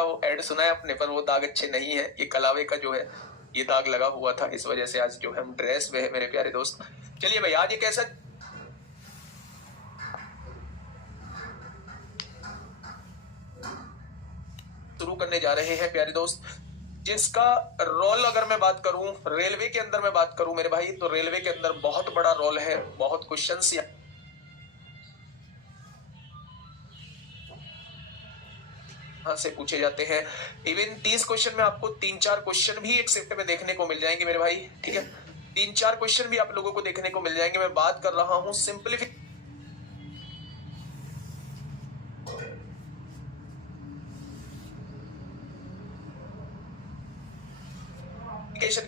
वो ऐड सुना है आपने, पर वो दाग अच्छे नहीं है। ये कलावे का जो है ये दाग लगा हुआ था, इस वजह से आज जो है हम ड्रेस में है मेरे प्यारे दोस्त। चलिए भाई, आज ये कैसा शुरू करने जा रहे हैं प्यारे दोस्त, जिसका रोल अगर मैं बात करूं, रेलवे के अंदर मैं बात करूं मेरे भाई, तो रेलवे के अंदर बहुत बड़ा रोल है, बहुत क्वेश्चंस यहां से पूछे जाते हैं। इवन 30 क्वेश्चन में आपको 3-4 क्वेश्चन भी एक शिफ्ट में देखने को मिल जाएंगे मेरे भाई, ठीक है। 3-4 क्वेश्चन भी आप लोगों को देखने को मिल जाएंगे। मैं बात कर रहा हूं सिंप्लीफिकेशन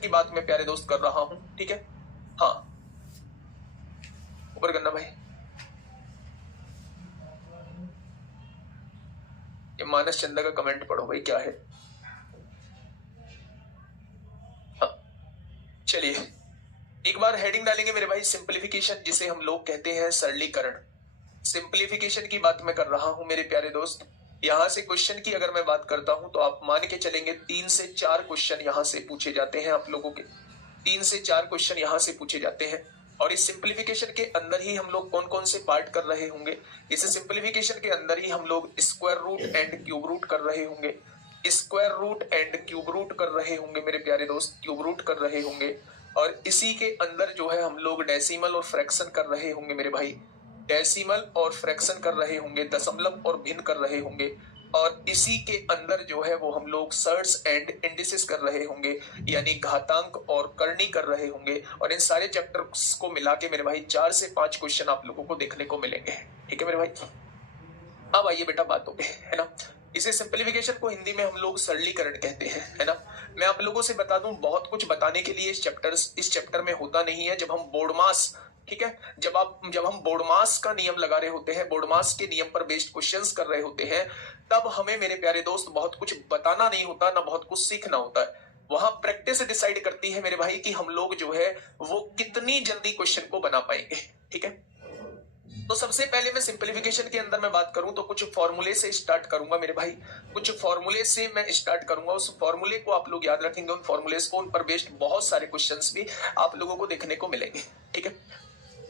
की बात मैं प्यारे दोस्त कर रहा हूं, ठीक है। हाँ, ऊपर करना भाई। ये मानस चंदा का कमेंट पढ़ो भाई, क्या है। हाँ, चलिए एक बार हेडिंग डालेंगे मेरे भाई, सिंप्लीफिकेशन, जिसे हम लोग कहते हैं सरलीकरण। सिंप्लीफिकेशन की बात मैं कर रहा हूं मेरे प्यारे दोस्त। यहां से क्वेश्चन की अगर मैं बात करता हूं तो आप मान के चलेंगे 3 से 4 क्वेश्चन यहां से पूछे जाते हैं आप लोगों के। 3 से 4 क्वेश्चन यहां से पूछे जाते हैं। और इस सिंप्लीफिकेशन के अंदर ही हम लोग कौन कौन से पार्ट कर रहे होंगे, इस सिंप्लीफिकेशन के अंदर ही हम लोग square root and cube root कर रहे होंगे। Square root and cube root कर रहे होंगे मेरे प्यारे दोस्त, क्यूब रूट कर रहे होंगे। और इसी के अंदर जो है हम लोग डेसिमल और फ्रैक्शन कर रहे होंगे मेरे भाई, डेसिमल और फ्रैक्शन कर रहे होंगे, दशमलव और भिन्न कर रहे होंगे। और इसी के अंदर जो है वो हम लोग सर्ट्स एंड इंडिसेस कर रहे होंगे, यानी घातांक और करनी कर रहे होंगे। और इन सारे चैप्टर्स को मिला के मेरे भाई 4 से 5 क्वेश्चन आप लोगों को देखने को मिलेंगे, ठीक है मेरे भाई। अब आइए बेटा बातों पे, है ना। इसे सिंप्लीफिकेशन को हिंदी में हम लोग सरलीकरण कहते हैं, है ना। मैं आप लोगों से बता दूं, बहुत कुछ बताने के लिए इस चैप्टर में होता नहीं है। जब हम बोर्ड मास, ठीक है, जब हम बोर्ड मास का नियम लगा रहे होते हैं, बोर्ड मास के नियम पर बेस्ड क्वेश्चंस कर रहे होते हैं, तब हमें मेरे प्यारे दोस्त बहुत कुछ बताना नहीं होता, ना बहुत कुछ सीखना होता है। वहां प्रैक्टिस डिसाइड करती है मेरे भाई कि हम लोग जो है वो कितनी जल्दी क्वेश्चन को बना पाएंगे, ठीक है। तो सबसे पहले मैं सिंप्लीफिकेशन के अंदर मैं बात करूं तो कुछ फॉर्मूले से स्टार्ट करूंगा मेरे भाई, कुछ फॉर्मूले से मैं स्टार्ट करूंगा। उस फॉर्मूले को आप लोग याद रखेंगे, उन फॉर्मूलेस को, उन पर बेस्ड बहुत सारे क्वेश्चंस भी आप लोगों को देखने को मिलेंगे, ठीक है।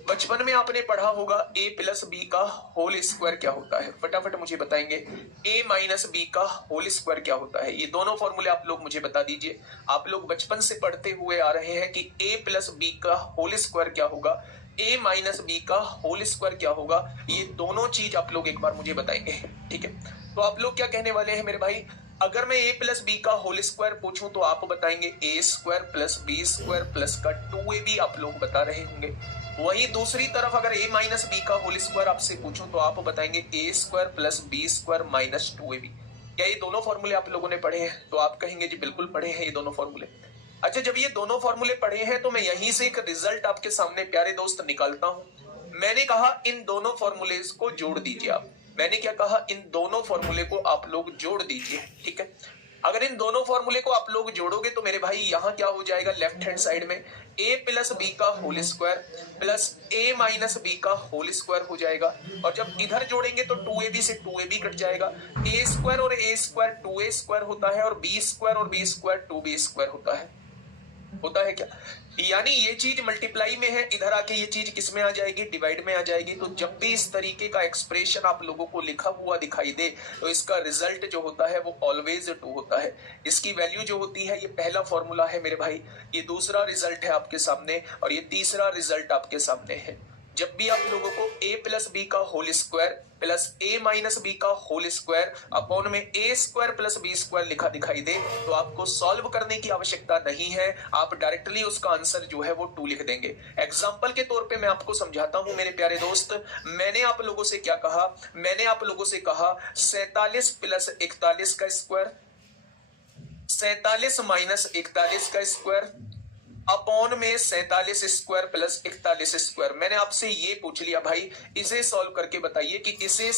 बचपन में आपने पढ़ा होगा a प्लस बी का होल स्क्वायर क्या होता है, फटाफट मुझे बताएंगे। a माइनस बी का होल स्क्वायर क्या होता है, ये दोनों फॉर्मूले आप लोग मुझे बता दीजिए। आप लोग बचपन से पढ़ते हुए आ रहे हैं कि a प्लस बी का होल स्क्वायर क्या होगा, a माइनस बी का होल स्क्वायर क्या होगा। ये दोनों चीज आप लोग एक बार मुझे बताएंगे, ठीक है। तो आप लोग क्या कहने वाले हैं मेरे भाई, अगर मैं a प्लस बी का होल स्क्वायर पूछूं तो आप बताएंगे a square plus B square plus का 2ab आप लोग बता रहे होंगे। वहीं दूसरी तरफ अगर a माइनस बी का होल स्क्वायर आपसे पूछूं तो आप बताएंगे a square plus B square minus 2ab। क्या ये दोनों फॉर्मूले आप लोगों ने पढ़े हैं? तो आप कहेंगे जी बिल्कुल पढ़े हैं ये दोनों फॉर्मूले। अच्छा, जब ये दोनों फॉर्मूले पढ़े हैं तो मैं यहीं से एक रिजल्ट आपके सामने प्यारे दोस्त निकालता हूं। मैंने कहा इन दोनों फॉर्मूलेस को जोड़ दीजिए आप। मैंने क्या कहा, इन दोनों फॉर्मूले को आप लोग जोड़ दीजिए, ठीक है। अगर इन दोनों फॉर्मूले को आप लोग जोड़ोगे तो मेरे भाई यहां क्या हो जाएगा, लेफ्ट हैंड साइड में a प्लस बी का whole square plus a minus B का होल स्क्वायर हो जाएगा। और जब इधर जोड़ेंगे तो 2ab से 2ab कट जाएगा। a स्क्वायर और a स्क्वायर 2a स्क्वायर होता है, और b स्क्वायर और b स्क्वायर 2b स्क्वायर होता है क्या। यानी ये चीज मल्टीप्लाई में है, इधर आके ये चीज किस में आ जाएगी, डिवाइड में आ जाएगी। तो जब भी इस तरीके का एक्सप्रेशन आप लोगों को लिखा हुआ दिखाई दे तो इसका रिजल्ट जो होता है वो ऑलवेज 2 होता है। इसकी वैल्यू जो होती है, ये पहला फॉर्मूला है मेरे भाई, ये दूसरा रिजल्ट है आपके सामने, और ये तीसरा रिजल्ट आपके सामने है। जब भी आप लोगों को a प्लस बी का whole square plus a minus B का होल स्क्वायर अपॉन में a square plus B square लिखा दिखाई दे तो आपको सॉल्व करने की आवश्यकता नहीं है, आप डायरेक्टली उसका आंसर जो है वो 2 लिख देंगे। एग्जांपल के तौर पे मैं आपको समझाता हूं मेरे प्यारे दोस्त। मैंने आप लोगों से क्या कहा, मैंने आप लोगों से कहा 47 प्लस 41 का स्क्वायर, 47 माइनस 41 का स्क्वायर अपॉन में 47 स्क्वायर प्लस 41 स्क्वायर। मैंने आपसे ये पूछ लिया भाई, इसे सॉल्व करके बताइए कि इसे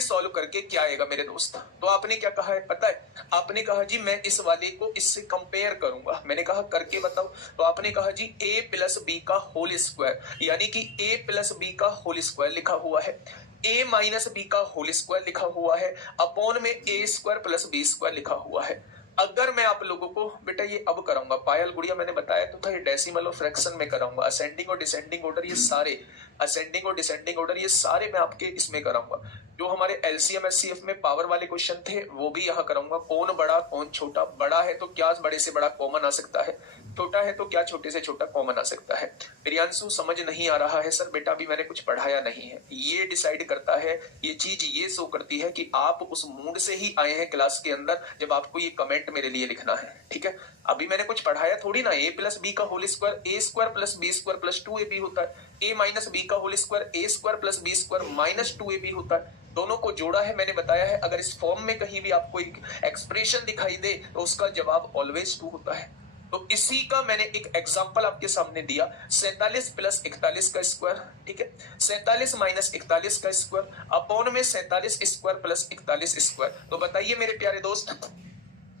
सॉल्व करके क्या आएगा मेरे दोस्त। तो आपने क्या कहा है पता है, आपने कहा जी मैं इस वाले को इससे कंपेयर करूंगा। मैंने कहा करके बताओ, तो आपने कहा जी a प्लस बी का होल स्क्वायर, यानी कि a प्लस बी का होल स्क्वायर लिखा हुआ है। a माइनस बी का होल स्क्वायर लिखा हुआ है अपॉन में a square plus B square लिखा हुआ है। अगर मैं आप लोगों को बेटा ये अब कराऊंगा, पायल गुड़िया मैंने बताया तो था ये डेसिमल और फ्रैक्शन में कराऊंगा, असेंडिंग और डिसेंडिंग ऑर्डर ये सारे, असेंडिंग और डिसेंडिंग ऑर्डर ये सारे मैं आपके इसमें कराऊंगा। जो हमारे एलसीएम एचसीएफ में पावर वाले क्वेश्चन थे वो भी यहाँ कराऊंगा। कौन बड़ा कौन छोटा, बड़ा है तो क्या बड़े से बड़ा कॉमन आ सकता है, छोटा है तो क्या छोटे से छोटा कॉमन आ सकता है। प्रियांशु समझ नहीं आ रहा है सर, बेटा अभी मैंने कुछ पढ़ाया नहीं है। ये डिसाइड करता है, ये चीज ये शो करती है कि आप उस मूड से ही आए हैं क्लास के अंदर जब आपको ये कमेंट मेरे लिए लिखना है, ठीक है। अभी मैंने कुछ पढ़ाया थोड़ी ना, ए प्लस बी का whole square A square plus B square plus 2ab होता है, ए माइनस बी का whole square A square plus B square minus 2ab होता है। दोनों को जोड़ा है, मैंने बताया है। अगर इस फॉर्म में कहीं भी आपको एक एक्सप्रेशन दिखाई दे तो उसका जवाब ऑलवेज 2 होता है। तो इसी का मैंने एक एग्जांपल आपके सामने दिया, 47 प्लस 41 का स्क्वायर, ठीक है, 47 माइनस 41 का स्क्वायर अपॉन में 47 स्क्वायर प्लस 41 स्क्वायर। तो बताइए मेरे प्यारे दोस्त,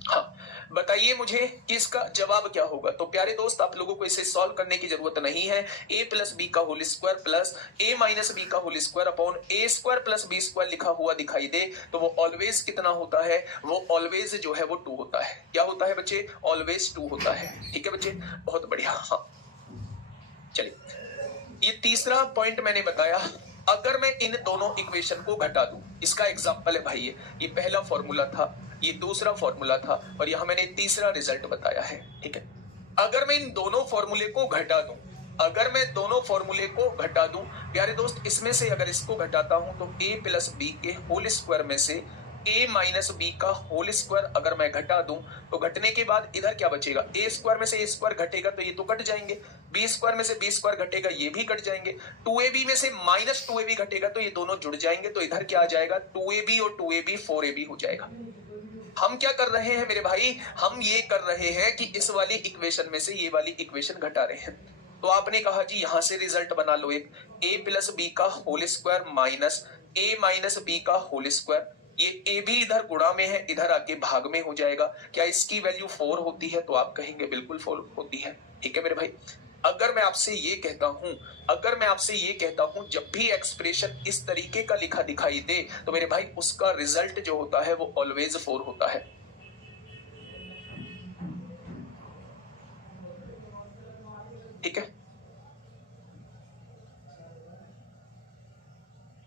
हाँ बताइए मुझे कि इसका जवाब क्या होगा। तो प्यारे दोस्त आप लोगों को इसे सॉल्व करने की जरूरत नहीं है। a प्लस बी का whole square plus a minus B का whole square upon a square plus B square लिखा हुआ दिखाई दे तो वो ऑलवेज कितना होता है, वो ऑलवेज जो है वो 2 होता है। क्या होता है बच्चे, ऑलवेज 2 होता है, ठीक है बच्चे, बहुत बढ़िया। हाँ चलिए, ये तीसरा पॉइंट मैंने बताया, अगर मैं इन दोनों इक्वेशन को घटा दूं, इसका एग्जांपल है भाई, ये पहला फॉर्मूला था, ये दूसरा फॉर्मूला था और यहां मैंने तीसरा रिजल्ट बताया है, ठीक है। अगर मैं इन दोनों फॉर्मूले को घटा दूं, अगर मैं दोनों फॉर्मूले को घटा दूं प्यारे दोस्त, इसमें से अगर इसको घटाता हूं तो a प्लस बी के होल स्क्वायर में से a माइनस बी का होल स्क्वायर अगर मैं घटा दूं तो घटने के बाद इधर क्या बचेगा, a स्क्वायर में से a स्क्वायर घटेगा तो ये तो कट जाएंगे, b स्क्वायर में से b स्क्वायर घटेगा ये भी कट जाएंगे, 2ab में से माइनस 2ab घटेगा तो ये दोनों जुड़ जाएंगे, तो इधर क्या आ जाएगा 2ab और 2ab 4ab हो जाएगा। हम क्या कर रहे हैं मेरे भाई, हम ये कर रहे हैं कि इस वाली इक्वेशन में से ये वाली इक्वेशन घटा रहे हैं। तो आपने कहा जी यहां से रिजल्ट बना लो, एक a प्लस बी का whole square minus a minus B का होल स्क्वायर, ये a भी इधर गुणा में है, इधर आके भाग में हो जाएगा। क्या इसकी वैल्यू 4 होती है, तो आप कहेंगे बिल्कुल 4 होती है, ठीक है मेरे भाई। अगर मैं आपसे ये कहता हूं, अगर मैं आपसे ये कहता हूं जब भी एक्सप्रेशन इस तरीके का लिखा दिखाई दे तो मेरे भाई उसका रिजल्ट जो होता है वो ऑलवेज 4 होता है, ठीक है।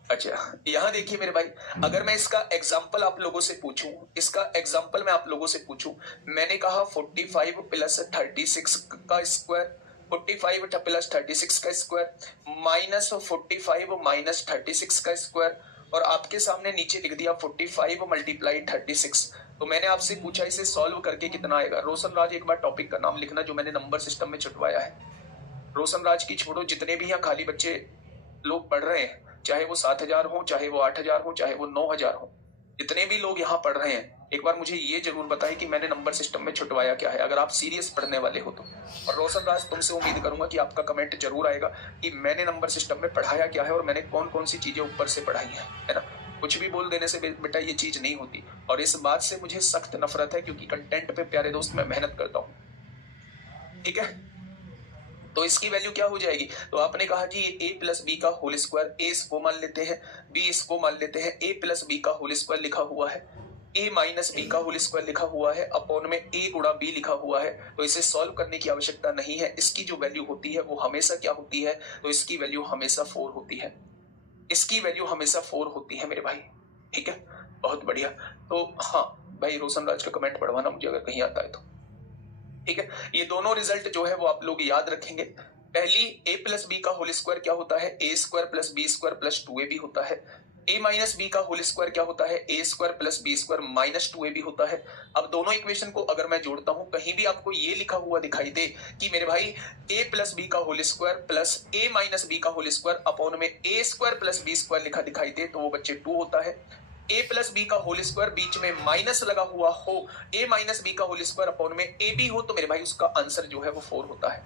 अच्छा यहां देखिए मेरे भाई, अगर मैं इसका एग्जाम्पल आप लोगों से पूछूं, इसका एग्जाम्पल मैं आप लोगों से पूछूं, मैंने कहा 45 प्लस 36 का स्क्वायर, 45 प्लस 36 का स्क्वायर माइनस 45 माइनस 36 का स्क्वायर, और आपके सामने नीचे लिख दिया 45 मल्टीप्लाई 36। तो मैंने आपसे पूछा इसे सॉल्व करके कितना आएगा। रोशन राज एक बार टॉपिक का नाम लिखना जो मैंने नंबर सिस्टम में छुटवाया है। रोशन राज की छोड़ो, जितने भी यहाँ खाली बच्चे लोग पढ़ रहे हैं, चाहे वो 7,000 हो, चाहे वो 8,000 हो, चाहे वो 9,000 हो, जितने भी लोग यहाँ पढ़ रहे हैं एक बार मुझे ये जरूर बताएं कि मैंने नंबर सिस्टम में छुटवाया क्या है, अगर आप सीरियस पढ़ने वाले हो तो। और रोशन राज तुमसे उम्मीद करूंगा कि आपका कमेंट जरूर आएगा कि मैंने नंबर सिस्टम में पढ़ाया क्या है और मैंने कौन कौन सी चीजें ऊपर से पढ़ाई है ना। कुछ भी बोल देने से बेटा ये चीज नहीं होती, और इस बात से मुझे सख्त नफरत है क्योंकि कंटेंट पे प्यारे दोस्त मैं मेहनत करता हूँ, ठीक है। तो इसकी वैल्यू क्या हो जाएगी, तो आपने कहा जी a प्लस बी का होल स्क्वायर, a इसको मान लेते हैं, b इसको मान लेते हैं, a प्लस बी का होल स्क्वायर लिखा हुआ है, a माइनस बी का होल स्क्वायर लिखा हुआ है, अपॉन में a गुणा b लिखा हुआ है। तो इसे सॉल्व करने की आवश्यकता नहीं है, इसकी जो वैल्यू होती है वो हमेशा क्या होती है, तो इसकी वैल्यू हमेशा 4 होती है, इसकी वैल्यू हमेशा 4 होती है मेरे भाई, ठीक है, बहुत बढ़िया। तो हाँ भाई रोशन राज का कमेंट पढ़वाना मुझे अगर कहीं आता है तो, ठीक है। ये दोनों रिजल्ट जो है वो आप लोग याद रखेंगे। पहली a प्लस बी का होल स्क्वायर क्या होता है, a square plus B square plus 2ab होता है। a माइनस बी का होल स्क्वायर क्या होता है, a square plus B square minus 2ab होता है। अब दोनों इक्वेशन को अगर मैं जोड़ता हूं, कहीं भी आपको ये लिखा हुआ दिखाई दे कि मेरे भाई a प्लस बी का whole square plus a minus B का होल स्क्वायर अपॉन में a square plus B square लिखा दिखाई दे तो वो बच्चे 2 होता है। a प्लस बी का होल स्क्वायर बीच में माइनस लगा हुआ हो, a माइनस बी का होल स्क्वायर अपॉन में a b हो तो मेरे भाई उसका आंसर जो है वो 4 होता है,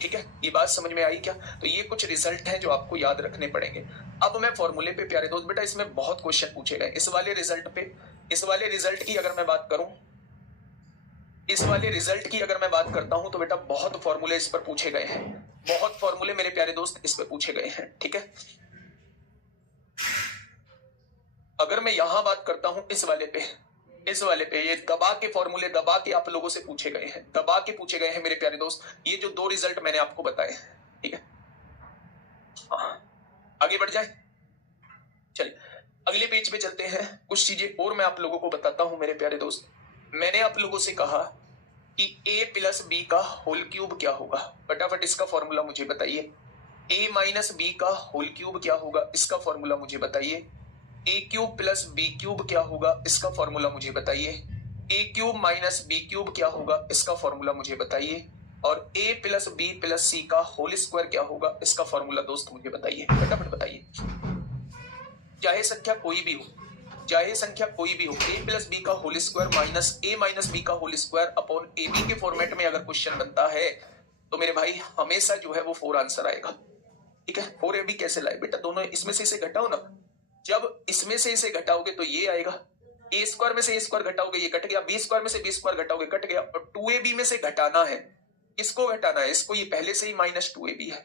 ठीक है। ये बात समझ में आई क्या, तो ये कुछ रिजल्ट हैं जो आपको याद रखने पड़ेंगे। अब मैं फॉर्मूले पे प्यारे दोस्त, बेटा इसमें बहुत क्वेश्चन पूछे गए इस वाले रिजल्ट पे। इस वाले रिजल्ट की अगर मैं बात करूं, इस वाले रिजल्ट की अगर मैं बात करता हूं तो बेटा बहुत फॉर्मूले इस पर पूछे गए हैं, बहुत फॉर्मूले मेरे प्यारे दोस्त इस पर पूछे गए हैं, ठीक है। अगर मैं यहां बात करता हूं इस वाले पे, ये दबा के फॉर्मूले दबा के आप लोगों से पूछे गए हैं, दबा के पूछे गए हैं मेरे प्यारे दोस्त, ये जो 2 रिजल्ट मैंने आपको बताए, ठीक है। आगे बढ़ जाए, चलिए अगले पेज पे चलते हैं। कुछ चीजें और मैं आप लोगों को बताता हूं मेरे प्यारे दोस्त। मैंने आप लोगों से कहा कि a प्लस बी का होल क्यूब क्या होगा, फटाफट इसका फॉर्मूला मुझे बताइए। a माइनस बी का होल क्यूब क्या होगा, इसका फॉर्मूला मुझे बताइए। a cube plus B cube क्या होगा, इसका फॉर्मूला मुझे बताइए। a cube minus B cube क्या होगा, इसका फॉर्मूला मुझे बताइए। और a plus B plus C का होल स्क्वायर क्या होगा, इसका फॉर्मूला दोस्त मुझे बताइए, फटाफट बताइए। चाहे संख्या कोई भी हो, चाहे संख्या कोई भी हो, a प्लस बी का whole square minus a minus B का whole square upon A B के फॉर्मेट में अगर क्वेश्चन बनता है तो मेरे भाई हमेशा जो है वो 4 आंसर आएगा, ठीक है। 4ab कैसे लाए बेटा, दोनों इसमें से इसे घटाओ ना, जब इसमें से इसे घटाओगे तो ये आएगा, ए स्क्वायर में से ए स्क्वायर घटाओगे ये कट गया, बी स्क्वायर में से बी स्क्वायर घटाओगे कट गया, और 2ab में से घटाना है, इसको घटाना है इसको, ये पहले से ही माइनस 2ab है,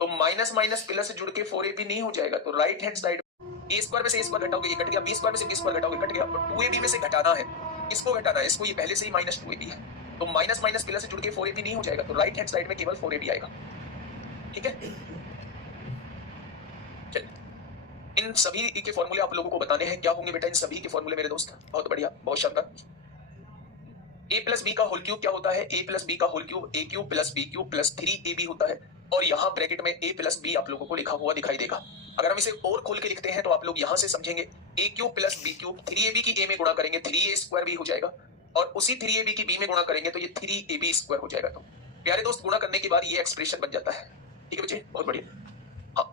तो माइनस माइनस प्लस जुड़ के 4ab नहीं हो जाएगा, तो राइट हैंड साइड ए स्क्वायर में से ए स्क्वायर घटाओगे ये कट गया, बी स्क्वायर में से बी स्क्वायर घटाओगे कट गया, और 2ab में से घटाना है, इसको घटाना है इसको, ये पहले से ही माइनस 2ab है, तो माइनस माइनस प्लस जुड़ के 4ab नहीं हो जाएगा, तो राइट हैंड साइड में केवल 4ab आएगा, ठीक है। चलिए इन सभी के फॉर्मूले आप लोगों को बताने हैं, क्या होंगे बेटा इन सभी के फॉर्मूले मेरे दोस्त, बहुत बढ़िया, बहुत शानदार। a प्लस बी का होल क्यूब क्या होता है, a प्लस बी का whole cube a cube plus B cube plus 3ab होता है, और यहाँ ब्रैकेट में a प्लस बी आप लोगों को लिखा हुआ दिखाई देगा। अगर हम इसे और खोल के लिखते हैं तो आप लोग यहाँ से समझेंगे, a cube plus B cube 3ab की a में गुणा करेंगे 3a स्क्वायर भी हो जाएगा, और उसी 3ab की b में गुणा करेंगे तो ये 3ab स्क्वायर हो जाएगा। तो प्यारे दोस्त गुणा करने के बाद ये एक्सप्रेशन बन जाता है, ठीक है बच्चे, बहुत बढ़िया। हाँ,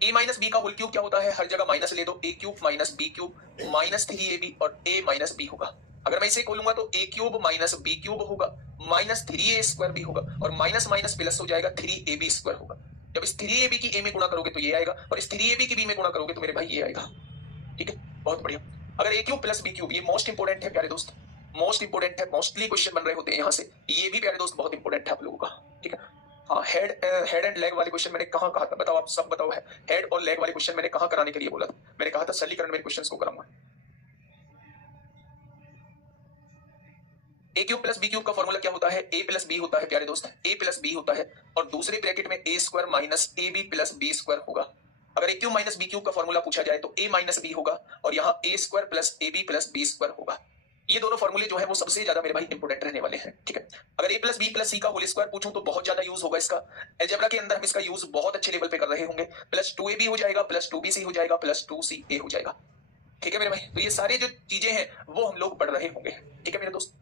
a माइनस बी का होल क्यूब क्या होता है, हर जगह माइनस ले दो, a cube minus B cube minus 3ab और a माइनस बी होगा। अगर मैं इसे खोलूंगा तो a cube minus B cube होगा, माइनस 3a स्क्वायर भी होगा, और माइनस माइनस प्लस हो जाएगा 3ab स्क्वायर होगा। जब इस 3ab की a में गुणा करोगे तो ये आएगा, और इस 3ab की b में गुणा करोगे तो मेरे भाई ये आएगा, ठीक है, बहुत बढ़िया। अगर a cube plus B cube, ये मोस्ट इंपोर्टेंट है प्यारे दोस्त, मोस्ट इंपोर्टेंट है, मोस्टली क्वेश्चन बन रहे होते हैं यहाँ से, ये भी प्यारे दोस्त बहुत इंपोर्टेंट है आप लोगों का, ठीक है। हाँ, हेड एंड लेग वाले क्वेश्चन मैंने कहाँ कहा था, बताओ आप सब बताओ, है हेड और लेग वाले क्वेश्चन मैंने कहाँ कराने के लिए बोला था, मैंने कहा था सरलीकरण में क्वेश्चन को कराऊंगा। a cube plus B cube का फॉर्मूला क्या होता है, a प्लस बी होता है प्यारे दोस्त, a प्लस बी होता है, और दूसरे ब्रैकेट में a square minus A B plus B square होगा। अगर a cube minus B cube का फॉर्मूला पूछा जाए तो a माइनस बी होगा, और यहाँ a square plus A B plus B square होगा। ये दोनों फॉर्मूले जो है वो सबसे ज्यादा मेरे भाई इंपोर्टेंट रहने वाले हैं, ठीक है। अगर a plus B plus C का होल स्क्वायर पूछूं तो बहुत ज्यादा यूज होगा इसका, अलजेब्रा के अंदर हम इसका यूज बहुत अच्छे लेवल पे कर रहे होंगे, प्लस 2ab हो जाएगा, प्लस 2bc हो जाएगा, प्लस 2ca हो जाएगा, ठीक है मेरे भाई। तो ये सारे जो चीजें हैं वो हम लोग पढ़ रहे होंगे, ठीक है मेरे दोस्त।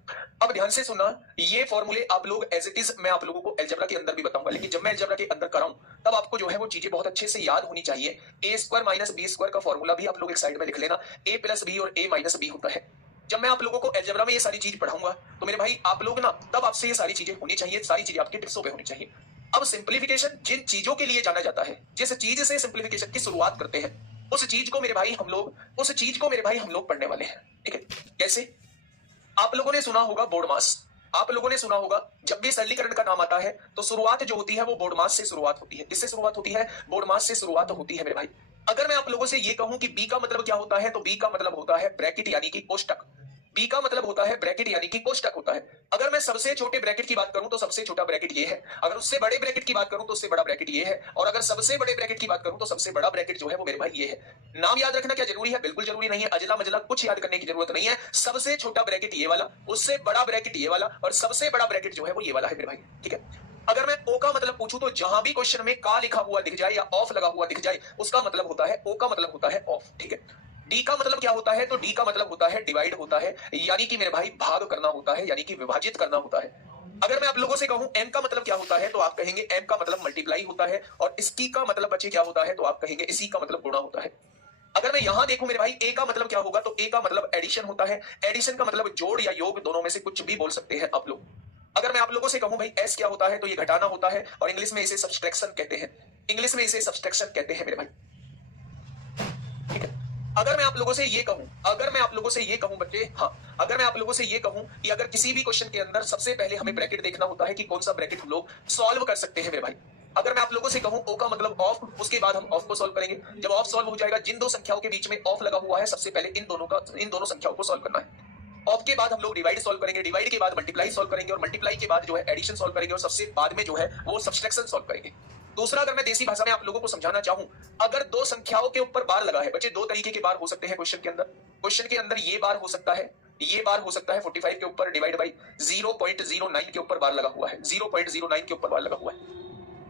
अब ध्यान से सुनना, ये फॉर्मूले आप लोग एज इट इज मैं आप लोगों को अलजेब्रा के अंदर भी बताऊंगा, लेकिन जब मैं अलजेब्रा के अंदर कराऊं तब आपको जो है वो चीजें बहुत अच्छे से याद होनी चाहिए। ए स्क्वायर माइनस बी स्क्वायर का फॉर्मूला भी आप लोग एक साइड में लिख लेना, ए प्लस बी और ए माइनस बी होता है। जब मैं आप लोगों को अलजेब्रा में ये सारी चीज पढ़ाऊंगा तो मेरे भाई आप लोग ना तब आपसे ये सारी चीजें होनी चाहिए, सारी चीजें आपके टिप्सों पे होनी चाहिए। अब सिंप्लीफिकेशन जिन चीजों के लिए जाना जाता है, जिस चीज से सिंप्लीफिकेशन की शुरुआत करते हैं उस चीज को मेरे भाई हम लोग पढ़ने वाले हैं, ठीक है। कैसे, आप लोगों ने सुना होगा बोर्ड मास, आप लोगों ने सुना होगा जब भी सरलीकरण का नाम आता है तो शुरुआत जो होती है वो बोर्ड मास से शुरुआत होती है। किससे शुरुआत होती है, बोर्ड मास से शुरुआत होती है मेरे भाई। अगर मैं आप लोगों से ये कहूं कि बी का मतलब क्या होता है, तो बी का मतलब होता है ब्रैकेट यानी कि कोष्टक, बी का मतलब होता है ब्रैकेट यानी कि कोष्टक होता है। अगर मैं सबसे छोटे ब्रैकेट की बात करूं तो सबसे छोटा ब्रैकेट ये है, अगर उससे बड़े ब्रैकेट की बात करूं तो उससे बड़ा ब्रैकेट ये है, और अगर सबसे बड़े ब्रैकेट की बात करूं तो सबसे बड़ा ब्रैकेट जो है वो मेरे भाई ये है। नाम याद रखना क्या जरूरी है, बिल्कुल जरूरी नहीं है, अजला मजला कुछ याद करने की जरूरत नहीं है। सबसे छोटा ब्रैकेट ये वाला, उससे बड़ा ब्रैकेट ये वाला, और सबसे बड़ा ब्रैकेट जो है वो ये वाला है मेरे भाई, ठीक है। अगर मैं ओ का मतलब पूछूं तो जहां भी क्वेश्चन में का लिखा हुआ दिख जाए या ऑफ लगा हुआ दिख जाए उसका मतलब होता है ओ का मतलब होता है ऑफ, ठीक है। डी का मतलब क्या होता है, तो डी का मतलब होता है डिवाइड होता है, यानी कि मेरे भाई भाग करना होता है, यानी कि विभाजित करना होता है। अगर मैं आप लोगों से कहूं एम का मतलब क्या होता है तो आप कहेंगे एम का मतलब मल्टीप्लाई होता है, और इसकी का मतलब बच्चे क्या होता है तो आप कहेंगे इसी का मतलब गुणा होता है। अगर मैं यहां देखूं मेरे भाई ए का मतलब क्या होगा, तो ए का मतलब एडिशन होता है, एडिशन का मतलब जोड़ या योग, दोनों में से कुछ भी बोल सकते हैं आप लोग। अगर मैं आप लोगों से कहूं भाई एस क्या होता है, तो ये घटाना होता है, और इंग्लिश में इसे सब्सट्रैक्शन कहते हैं, इंग्लिश में इसे सब्सट्रैक्शन कहते हैं मेरे भाई, ठीक है। अगर मैं आप लोगों से ये कहूं बच्चे, हाँ, अगर मैं आप लोगों से ये कहूं कि अगर किसी भी क्वेश्चन के अंदर सबसे पहले हमें ब्रैकेट देखना होता है कि कौन सा ब्रैकेट हम लोग सॉल्व कर सकते हैं मेरे भाई, अगर मैं आप लोगों से कहूं ओ का मतलब ऑफ, उसके बाद हम ऑफ को सॉल्व करेंगे। जब ऑफ सॉल्व हो जाएगा, जिन दो संख्याओं के बीच में ऑफ लगा हुआ है सबसे पहले इन दोनों संख्याओं को सॉल्व करना है। ऑफ के बाद हम लोग डिवाइड सॉल्व करेंगे, डिवाइड के बाद मल्टीप्लाई सॉल्व करेंगे, और मल्टीप्लाई के बाद जो है एडिशन सॉल्व करेंगे, और सबसे बाद में जो है वो सब्सट्रैक्शन सॉल्व करेंगे। दूसरा, अगर मैं देसी भाषा में आप लोगों को समझाना चाहूं, अगर दो संख्याओं के ऊपर बार लगा है, बच्चे दो तरीके के बार हो सकते हैं क्वेश्चन के अंदर। क्वेश्चन के अंदर ये बार हो सकता है, ये बार हो सकता है 45 के ऊपर डिवाइड बाई 0.09 के ऊपर बार लगा हुआ है, 0.09 के ऊपर बार लगा हुआ है।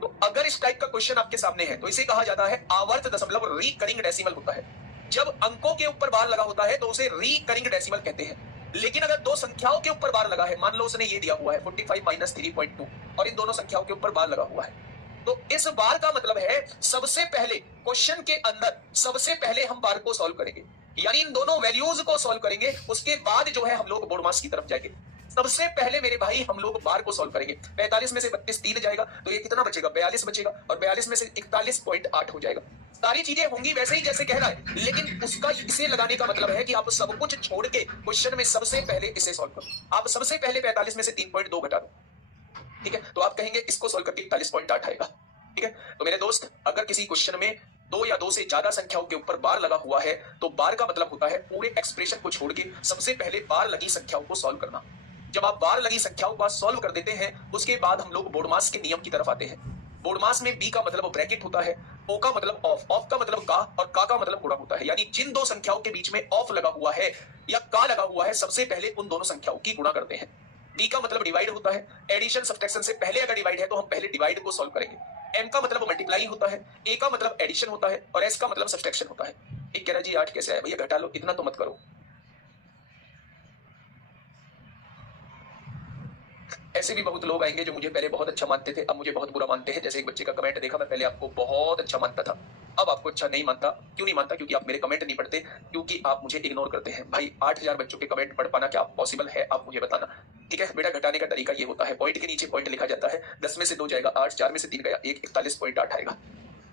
तो अगर इस टाइप का क्वेश्चन आपके सामने है तो इसे कहा जाता है आवर्त दशमलव, रिकरिंग डेसिमल होता है। जब अंकों के ऊपर बार लगा होता है तो उसे रिकरिंग डेसिमल कहते हैं। लेकिन अगर दो संख्याओं के ऊपर बार लगा है, मान लो उसने ये दिया हुआ है 45 माइनस 3.2 और इन दोनों संख्याओं के ऊपर बार लगा हुआ है, तो इस बार का मतलब है सबसे पहले क्वेश्चन के अंदर सबसे पहले हम बार को सॉल्व करेंगे, यानी इन दोनों वैल्यूज को सॉल्व करेंगे, उसके बाद जो है हम लोग बोर्ड मास की तरफ जाएंगे। सबसे पहले मेरे भाई हम लोग बार को सॉल्व करेंगे। 45 में से 32 3 जाएगा तो ये कितना बचेगा, 42 बचेगा, और 42 में से 41.8 हो जाएगा। सारी चीजें होंगी वैसे ही जैसे कह रहा है, लेकिन उसका इसे लगाने का मतलब है कि आप सब कुछ छोड़ के क्वेश्चन में सबसे पहले इसे सॉल्व करो। आप सबसे पहले 45 में से 3.2 घटा दो, ठीक है, तो आप कहेंगे इसको सॉल्व करके 41.8 आएगा। ठीक है, तो मेरे दोस्त, अगर किसी क्वेश्चन में दो या दो से ज्यादा संख्याओं के ऊपर बार लगा हुआ है तो बार का मतलब होता है पूरे एक्सप्रेशन को छोड़ के सबसे पहले बार लगी संख्याओं को सॉल्व करना। जब आप बार लगी संख्याओं को सॉल्व कर देते हैं, उसके बाद हम लोग बोर्डमास के नियम की तरफ आते हैं। बोर्डमास में बी का मतलब ब्रैकेट होता है, ओ का मतलब ऑफ, ऑफ का मतलब का, और का मतलब गुणा होता है। यानी जिन दो संख्याओं के बीच में ऑफ लगा हुआ है या का लगा हुआ है, सबसे पहले उन दोनों संख्याओं की गुणा करते हैं। डी का मतलब डिवाइड होता है, एडिशन सब्ट्रैक्शन से पहले अगर डिवाइड है तो हम पहले डिवाइड को सॉल्व करेंगे। एम का मतलब मल्टीप्लाई होता है, ए का मतलब एडिशन होता है, और एस का मतलब सब्ट्रैक्शन होता है। एक कह रहा जी 8 कैसे आया, भैया घटा लो, इतना तो मत करो। ऐसे भी बहुत लोग आएंगे जो मुझे पहले बहुत अच्छा मानते थे, अब मुझे बहुत बुरा मानते हैं। जैसे एक बच्चे का कमेंट देखा, मैं पहले आपको बहुत अच्छा मानता था, अब आपको अच्छा नहीं मानता। क्यों नहीं मानता? क्योंकि आप मेरे कमेंट नहीं पढ़ते, क्योंकि आप मुझे इग्नोर करते हैं। भाई 8000 बच्चों के कमेंट पढ़ पाना क्या पॉसिबल है, आप मुझे बताना। ठीक है बेटा, घटाने का तरीका ये होता है, पॉइंट के नीचे पॉइंट लिखा जाता है, 10 में से 2 जाएगा 8, 4 में से 3 गया 1, 41.8 आएगा।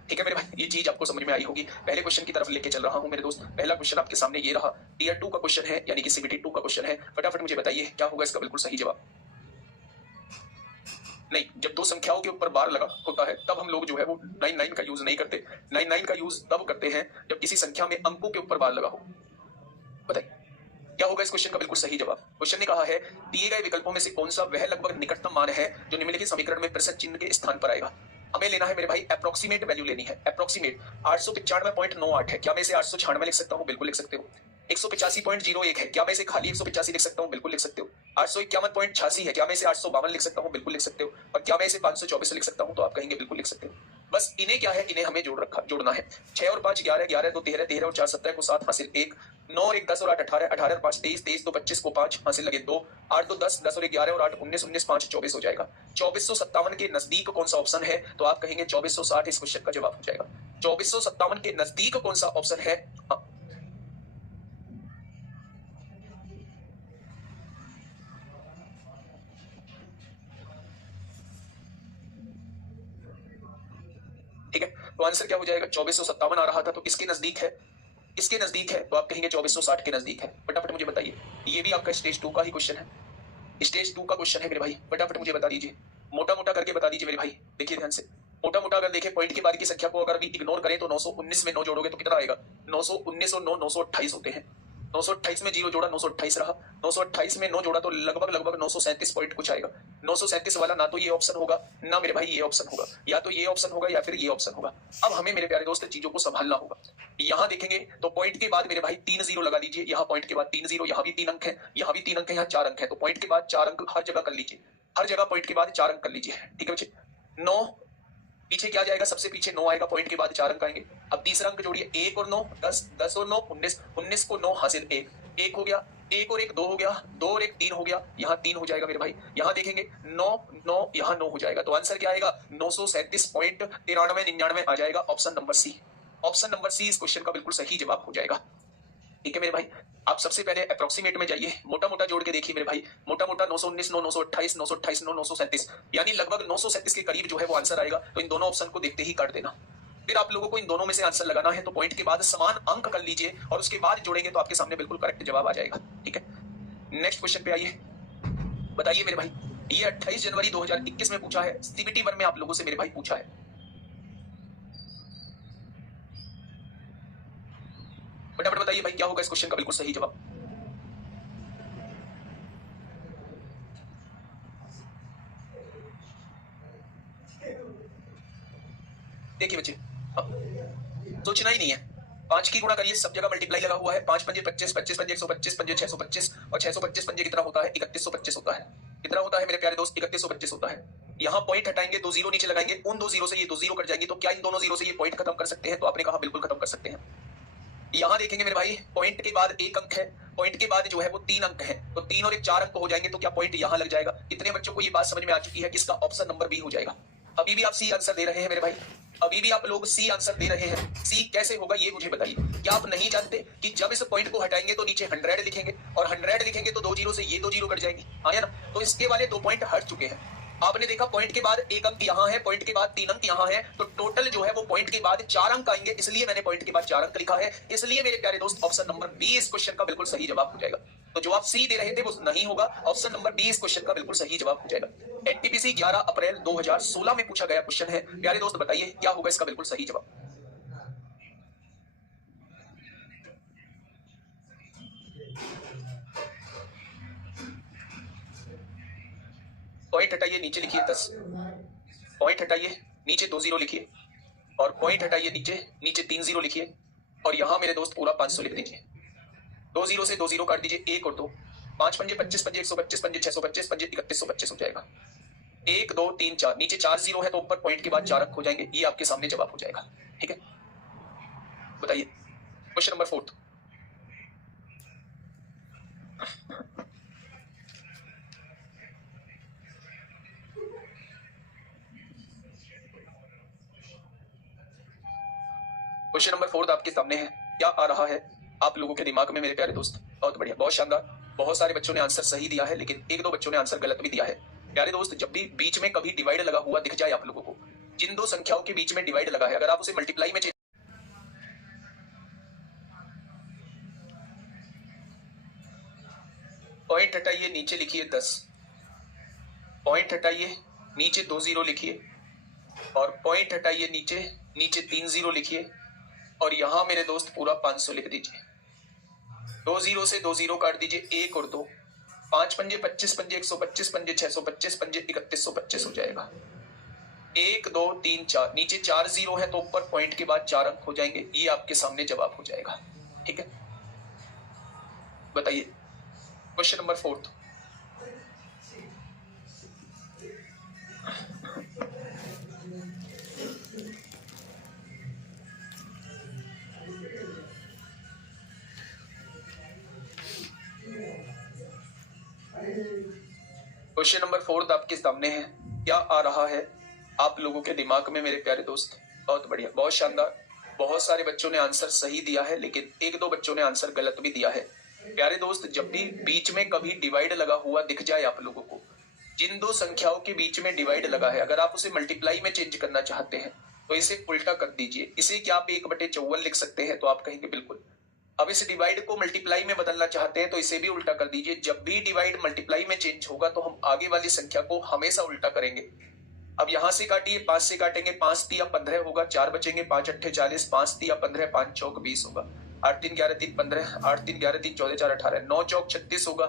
ठीक है मेरे भाई, ये चीज आपको समझ में आई होगी। पहले क्वेश्चन की तरफ लेके चल रहा हूं मेरे दोस्त। पहला क्वेश्चन आपके सामने ये रहा, टीयर 2 का क्वेश्चन है, यानी कि सीबीटी 2 का क्वेश्चन है। फटाफट मुझे बताइए क्या होगा इसका बिल्कुल सही जवाब। नहीं, जब दो संख्याओं के ऊपर बार लगा होता है तब हम लोग जो है वो 99 का यूज नहीं करते। 99 का यूज तब करते हैं जब किसी संख्या में अंकों के ऊपर बार लगा हो। बताइए क्या होगा इस क्वेश्चन का बिल्कुल सही जवाब। क्वेश्चन ने कहा है दिए गए विकल्पों में से कौन सा वह लगभग निकटतम मान है जो निम्नलिखित समीकरण में प्रश्न चिन्ह के स्थान पर आएगा। हमें लेना है मेरे भाई अप्रोक्सीमेट वैल्यू लेनी है। अप्रोक्सीमेट 895.98 है, क्या मैं इसे 896 लिख सकता हूँ? बिल्कुल लिख सकते हो। 185.01 है, क्या मैं इसे खाली 185 लिख सकता हूँ? बिल्कुल लिख सकते हो। 851.86 है, क्या मैं इसे 852 लिख सकता हूँ? बिल्कुल लिख सकते हो। और क्या मैं इसे 524 लिख सकता हूँ? तो आप कहेंगे बिल्कुल लिख सकते हो। बस इन्हें क्या है, इन्हें हमें जोड़ना है। 6 और 5 11, 11 2 13, 13 और 4 17 को 7 हासिल 1, 9 और 1 10 और 8 18, 18 और 5 23, 23 तो 25 को 5 हासिल लगे 2, 8 2 10, 10 और 1 11 और 8 19, 19 5 24 हो जाएगा। 2457 के नजदीक कौन सा ऑप्शन है? तो आप कहेंगे 2460 इस क्वेश्चन का जवाब हो जाएगा। 2457 के नजदीक कौन सा ऑप्शन है? ठीक है, तो आंसर क्या हो जाएगा? 2457 आ रहा था तो इसके नजदीक है, इसके नजदीक है, तो आप कहेंगे 2460 के नजदीक है। फटाफट मुझे बताइए, ये भी आपका स्टेज 2 का ही क्वेश्चन है, स्टेज 2 का क्वेश्चन है मेरे भाई। फटाफट मुझे बता दीजिए, मोटा मोटा करके बता दीजिए मेरे भाई। देखिए ध्यान से, मोटा मोटा अगर देखें पॉइंट के बाद की संख्या को अगर भी इग्नोर करें तो 919 में 9 जोड़ोगे तो कितना आएगा? 919 और 9 928 होते हैं। 928 में 0 जोड़ा 928 रहा, 928 में 9 जोड़ा तो लगभग 937 पॉइंट कुछ आएगा। 937 वाला ना तो ये ऑप्शन होगा ना मेरे भाई ये ऑप्शन होगा, या तो ये ऑप्शन होगा या फिर ये ऑप्शन होगा। अब हमें मेरे प्यारे दोस्त चीजों को संभालना होगा। यहाँ देखेंगे तो पॉइंट के बाद मेरे भाई 3 0 लगा लीजिए, यहाँ पॉइंट के बाद 3 0, यहाँ भी 3 अंक है, यहाँ भी 3 अंक है, यहाँ 4 अंक है, तो पॉइंट के बाद 4 अंक हर जगह कर लीजिए, हर जगह पॉइंट के बाद 4 अंक कर लीजिए। ठीक है बच्चे, 9 पीछे क्या जाएगा? सबसे पीछे 9 आएगा, पॉइंट के बाद 4 अंक आएंगे। अब तीसरा अंक जोड़िए, 1 और 9 10, 10 और 9 19, 19 को 9 हासिल 1, 1 हो गया, 1 और 1 2 हो गया, 2 और 1 3 हो गया, यहाँ 3 हो जाएगा मेरे भाई। यहाँ देखेंगे 9 9, यहाँ 9 हो जाएगा, तो आंसर क्या आएगा? 937.9399 आ जाएगा। Option number C, option number C इस क्वेश्चन का बिल्कुल सही जवाब हो जाएगा। ठीक है मेरे भाई, आप सबसे पहले अप्रोक्सीमेट में जाइए, मोटा मोटा जोड़ के देखिए मेरे भाई। मोटा मोटा 919 9 928 928 9 937, यानी लगभग 937 के करीब जो है वो आंसर आएगा। तो इन दोनों ऑप्शन को देखते ही काट देना। फिर आप लोगों को इन दोनों में से आंसर लगाना है, तो पॉइंट के बाद समान अंक कर लीजिए और उसके बाद जोड़ेंगे तो आपके सामने बिल्कुल करेक्ट जवाब आ जाएगा। ठीक है, नेक्स्ट क्वेश्चन पे आइए, बताइए मेरे भाई। ये 28 जनवरी 2021 में पूछा है, सीबीटी 1 में आप लोगों से मेरे भाई पूछा है। फटाफट बताइए भाई क्या होगा इस क्वेश्चन का बिल्कुल सही जवाब। देखिए बच्चे, सोचना ही नहीं है, 5 की गुणा करिए, सब जगह मल्टीप्लाई लगा हुआ है। 5 पंजे 25, 25 पंजे 125, पंजे 625 और 625 पंजे कितना होता है? 3125 होता है। कितना होता है मेरे प्यारे दोस्त? 3125 होता है। यहाँ पॉइंट हटाएंगे, 2 जीरो नीचे लगाएंगे, उन 2 जीरो से ये 2 जीरो कट जाएंगे, तो क्या इन दोनों जीरो से ये पॉइंट खत्म कर सकते हैं? तो आपने कहा बिल्कुल खत्म कर सकते हैं। यहाँ देखेंगे मेरे भाई, पॉइंट के बाद 1 अंक है, पॉइंट के बाद जो है वो 3 अंक है, तो 3 और 1 4 अंक हो जाएंगे, तो क्या पॉइंट यहाँ लग जाएगा? कितने बच्चों को ये बात समझ में आ चुकी है कि इसका ऑप्शन नंबर बी हो जाएगा? अभी भी आप सी आंसर दे रहे हैं मेरे भाई, अभी भी आप लोग सी आंसर दे रहे हैं। सी कैसे होगा ये मुझे बताइए। क्या आप नहीं जानते कि जब इस पॉइंट को हटाएंगे तो नीचे 100 लिखेंगे, और 100 लिखेंगे तो 2 जीरो से ये 2 जीरो कट जाएंगे, हाँ या ना? तो इसके वाले 2 पॉइंट हट चुके हैं। आपने देखा पॉइंट के बाद 1 अंक यहाँ है, पॉइंट के बाद 3 अंक यहाँ है, तो टोटल जो है वो पॉइंट के बाद 4 अंक आएंगे, इसलिए मैंने पॉइंट के बाद 4 अंक लिखा है। इसलिए मेरे प्यारे दोस्त ऑप्शन नंबर बी इस क्वेश्चन का बिल्कुल सही जवाब हो जाएगा। तो जो आप सी दे रहे थे वो नहीं होगा, ऑप्शन नंबर बी इस क्वेश्चन का बिल्कुल सही जवाब हो जाएगा। एनटीपीसी 11 अप्रैल 2016 में पूछा गया क्वेश्चन है। प्यारे दोस्त बताइए क्या होगा इसका बिल्कुल सही जवाब। पॉइंट हटाइए, नीचे लिखिए 10, पॉइंट हटाइए, नीचे 2 जीरो लिखिए, और पॉइंट हटाइए, नीचे 3 जीरो लिखिए, और यहां मेरे दोस्त पूरा 500 लिख दीजिए। 2 जीरो से 2 जीरो काट दीजिए, 1 और 2, 5 पंजे 25, पंजे 125, पंजे 625, पंजे 3125 हो जाएगा। 1 2 3 4, नीचे 4 जीरो है तो ऊपर पॉइंट के बाद 4 अंक हो जाएंगे। ये आपके सामने जवाब हो जाएगा। ठीक है, बताइए क्वेश्चन नंबर 4। क्वेश्चन नंबर 4 आपके सामने है। क्या आ रहा है आप लोगों के दिमाग में मेरे प्यारे दोस्त? बहुत बढ़िया, बहुत शानदार। बहुत सारे बच्चों ने आंसर सही दिया है, लेकिन 1-2 बच्चों ने आंसर गलत भी दिया है। प्यारे दोस्त, जब भी बीच में कभी डिवाइड लगा हुआ दिख जाए आप लोगों को, जिन 2 संख्याओं के बीच में डिवाइड लगा है, अगर आप उसे मल्टीप्लाई में पॉइंट हटाइए, नीचे लिखिए 10, पॉइंट हटाइए, नीचे 2 जीरो लिखिए, और पॉइंट हटाइए, नीचे 3 जीरो लिखिए, और यहां मेरे दोस्त पूरा 500 लिख दीजिए। 2 जीरो से 2 जीरो काट दीजिए, 1 और 2, 5 पंजे 25, पंजे 125, पंजे 625, पंजे 3125 हो जाएगा। 1 2 3 4, नीचे 4 जीरो है तो ऊपर पॉइंट के बाद 4 अंक हो जाएंगे। ये आपके सामने जवाब हो जाएगा। ठीक है, बताइए क्वेश्चन नंबर 4। क्वेश्चन नंबर 4 आपके सामने है। क्या आ रहा है आप लोगों के दिमाग में मेरे प्यारे दोस्त? बहुत बढ़िया, बहुत शानदार। बहुत सारे बच्चों ने आंसर सही दिया है, लेकिन 1-2 बच्चों ने आंसर गलत भी दिया है। प्यारे दोस्त, जब भी बीच में कभी डिवाइड लगा हुआ दिख जाए आप लोगों को, जिन 2 संख्याओं के बीच में डिवाइड लगा है, अगर आप उसे मल्टीप्लाई में चेंज करना चाहते हैं तो इसे उल्टा कर दीजिए। इसे क्या आप 1/54 लिख सकते हैं? तो आप कहेंगे बिल्कुल। अब इस डिवाइड को मल्टीप्लाई में बदलना चाहते हैं तो इसे भी उल्टा कर दीजिए। जब भी डिवाइड मल्टीप्लाई में चेंज होगा तो हम आगे वाली संख्या को हमेशा उल्टा करेंगे। अब यहां से काटिए, 5 से काटेंगे, 5 तिया 15 होगा, 4 बचेंगे, 5 अट्ठे 40, 5 तिया 15, 5 चौक 20 होगा, 8 3 11 3 15, 8 3 11 3 14 4 18, 9 चौक 36 होगा,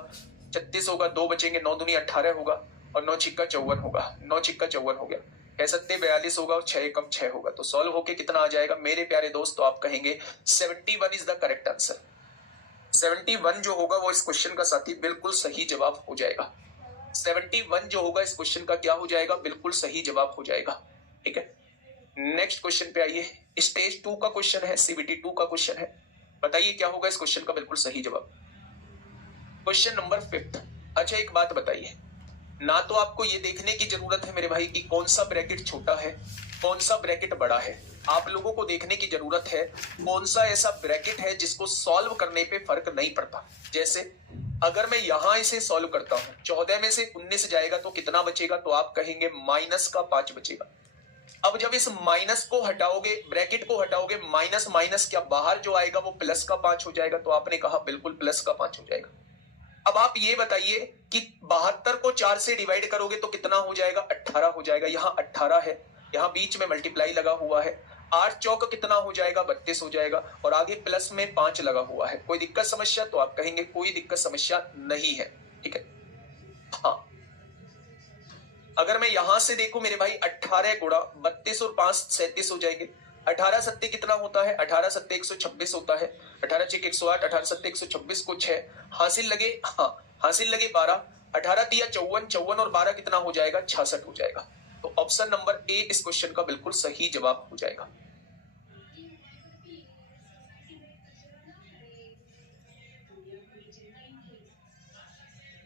36 होगा, 2 बचेंगे, 9 दूनी 18 होगा, और 9 छिक्का 54 होगा, 9 छिक्का 54 हो गया, 6 सत्ते 42 होगा, और 6 एकम 6 होगा। तो सॉल्व होके कितना आ जाएगा मेरे प्यारे दोस्त? तो आप कहेंगे 71 इज द करेक्ट आंसर। 71 जो होगा वो इस क्वेश्चन का साथी बिल्कुल सही जवाब हो जाएगा। 71 जो होगा इस क्वेश्चन का क्या हो जाएगा? बिल्कुल सही जवाब हो जाएगा। ठीक है, नेक्स्ट क्वेश्चन पे आइए। स्टेज 2 का क्वेश्चन है, सीबीटी 2 का क्वेश्चन है। बताइए क्या होगा इस क्वेश्चन का बिल्कुल सही जवाब। Question number 5। अच्छा एक बात बताइए, ना तो आपको ये देखने की जरूरत है मेरे भाई कि कौन सा ब्रैकेट छोटा है, कौन सा ब्रैकेट बड़ा है। आप लोगों को देखने की जरूरत है कौन सा ऐसा ब्रैकेट है जिसको सॉल्व करने पे फर्क नहीं पड़ता। जैसे अगर मैं यहां इसे सॉल्व करता हूं, 14 में से 19 जाएगा तो कितना बचेगा? तो आप कहेंगे -5 बचेगा। अब जब इस माइनस को हटाओगे, ब्रैकेट को हटाओगे, माइनस माइनस क्या बाहर जो आएगा वो +5 हो जाएगा। तो आपने कहा बिल्कुल +5 हो जाएगा। अब आप ये बताइए कि 72 को 4 से डिवाइड करोगे तो कितना हो जाएगा, 18 हो जाएगा। यहाँ 18 है, यहाँ बीच में मल्टीप्लाई लगा हुआ है। 8 चौक कितना हो जाएगा, 32 हो जाएगा, और आगे प्लस में 5 लगा हुआ है। कोई दिक्कत समस्या? तो आप कहेंगे कोई दिक्कत समस्या नहीं है। ठीक है, हाँ। अगर मैं यहां से देखूं मेरे भाई, 18 गुणा 32 और 5 37 हो जाएंगे। 18 सत्ते कितना होता है, 18 सत्ते 126 होता है। 18 छक 108, 18 सत्ते 126 को 6 हासिल लगे, हाँ हासिल लगे 12। 18 दिया 54, 54 और 12 कितना हो जाएगा, 66 हो जाएगा। तो ऑप्शन नंबर ए इस क्वेश्चन का बिल्कुल सही जवाब हो जाएगा।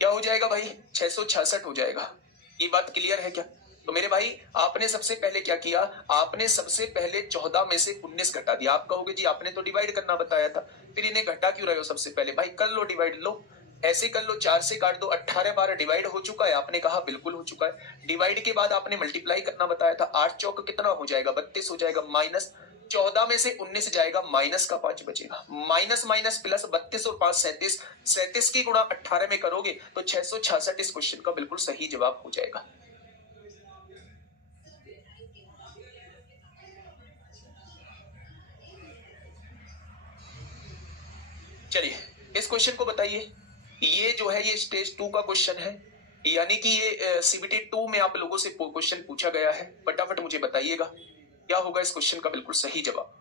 क्या हो जाएगा भाई, 666 हो जाएगा। ये बात क्लियर है क्या? तो मेरे भाई आपने सबसे पहले क्या किया, आपने सबसे पहले 14 में से 19 घटा दिया। आप कहोगे जी आपने तो डिवाइड करना बताया था, फिर इन्हें घटा क्यों रहे हो? सबसे पहले भाई कर लो डिवाइड, लो ऐसे कर लो, 4 से काट दो, 18 12 डिवाइड हो चुका है। आपने कहा बिल्कुल हो चुका है। डिवाइड के बाद आपने मल्टीप्लाई करना बताया था। 8 चौक कितना हो जाएगा, 32 हो जाएगा, माइनस 14 में से 19 जाएगा, माइनस का 5 बचेगा। माइनस माइनस प्लस 32 और 5 37, 37 की गुणा 18 में करोगे तो 666 इस क्वेश्चन का बिल्कुल सही जवाब हो जाएगा। चलिए इस क्वेश्चन को बताइए। ये जो है ये स्टेज 2 का क्वेश्चन है, यानी कि ये सीबीटी 2 में आप लोगों से क्वेश्चन पूछा गया है। फटाफट मुझे बताइएगा क्या होगा इस क्वेश्चन का बिल्कुल सही जवाब।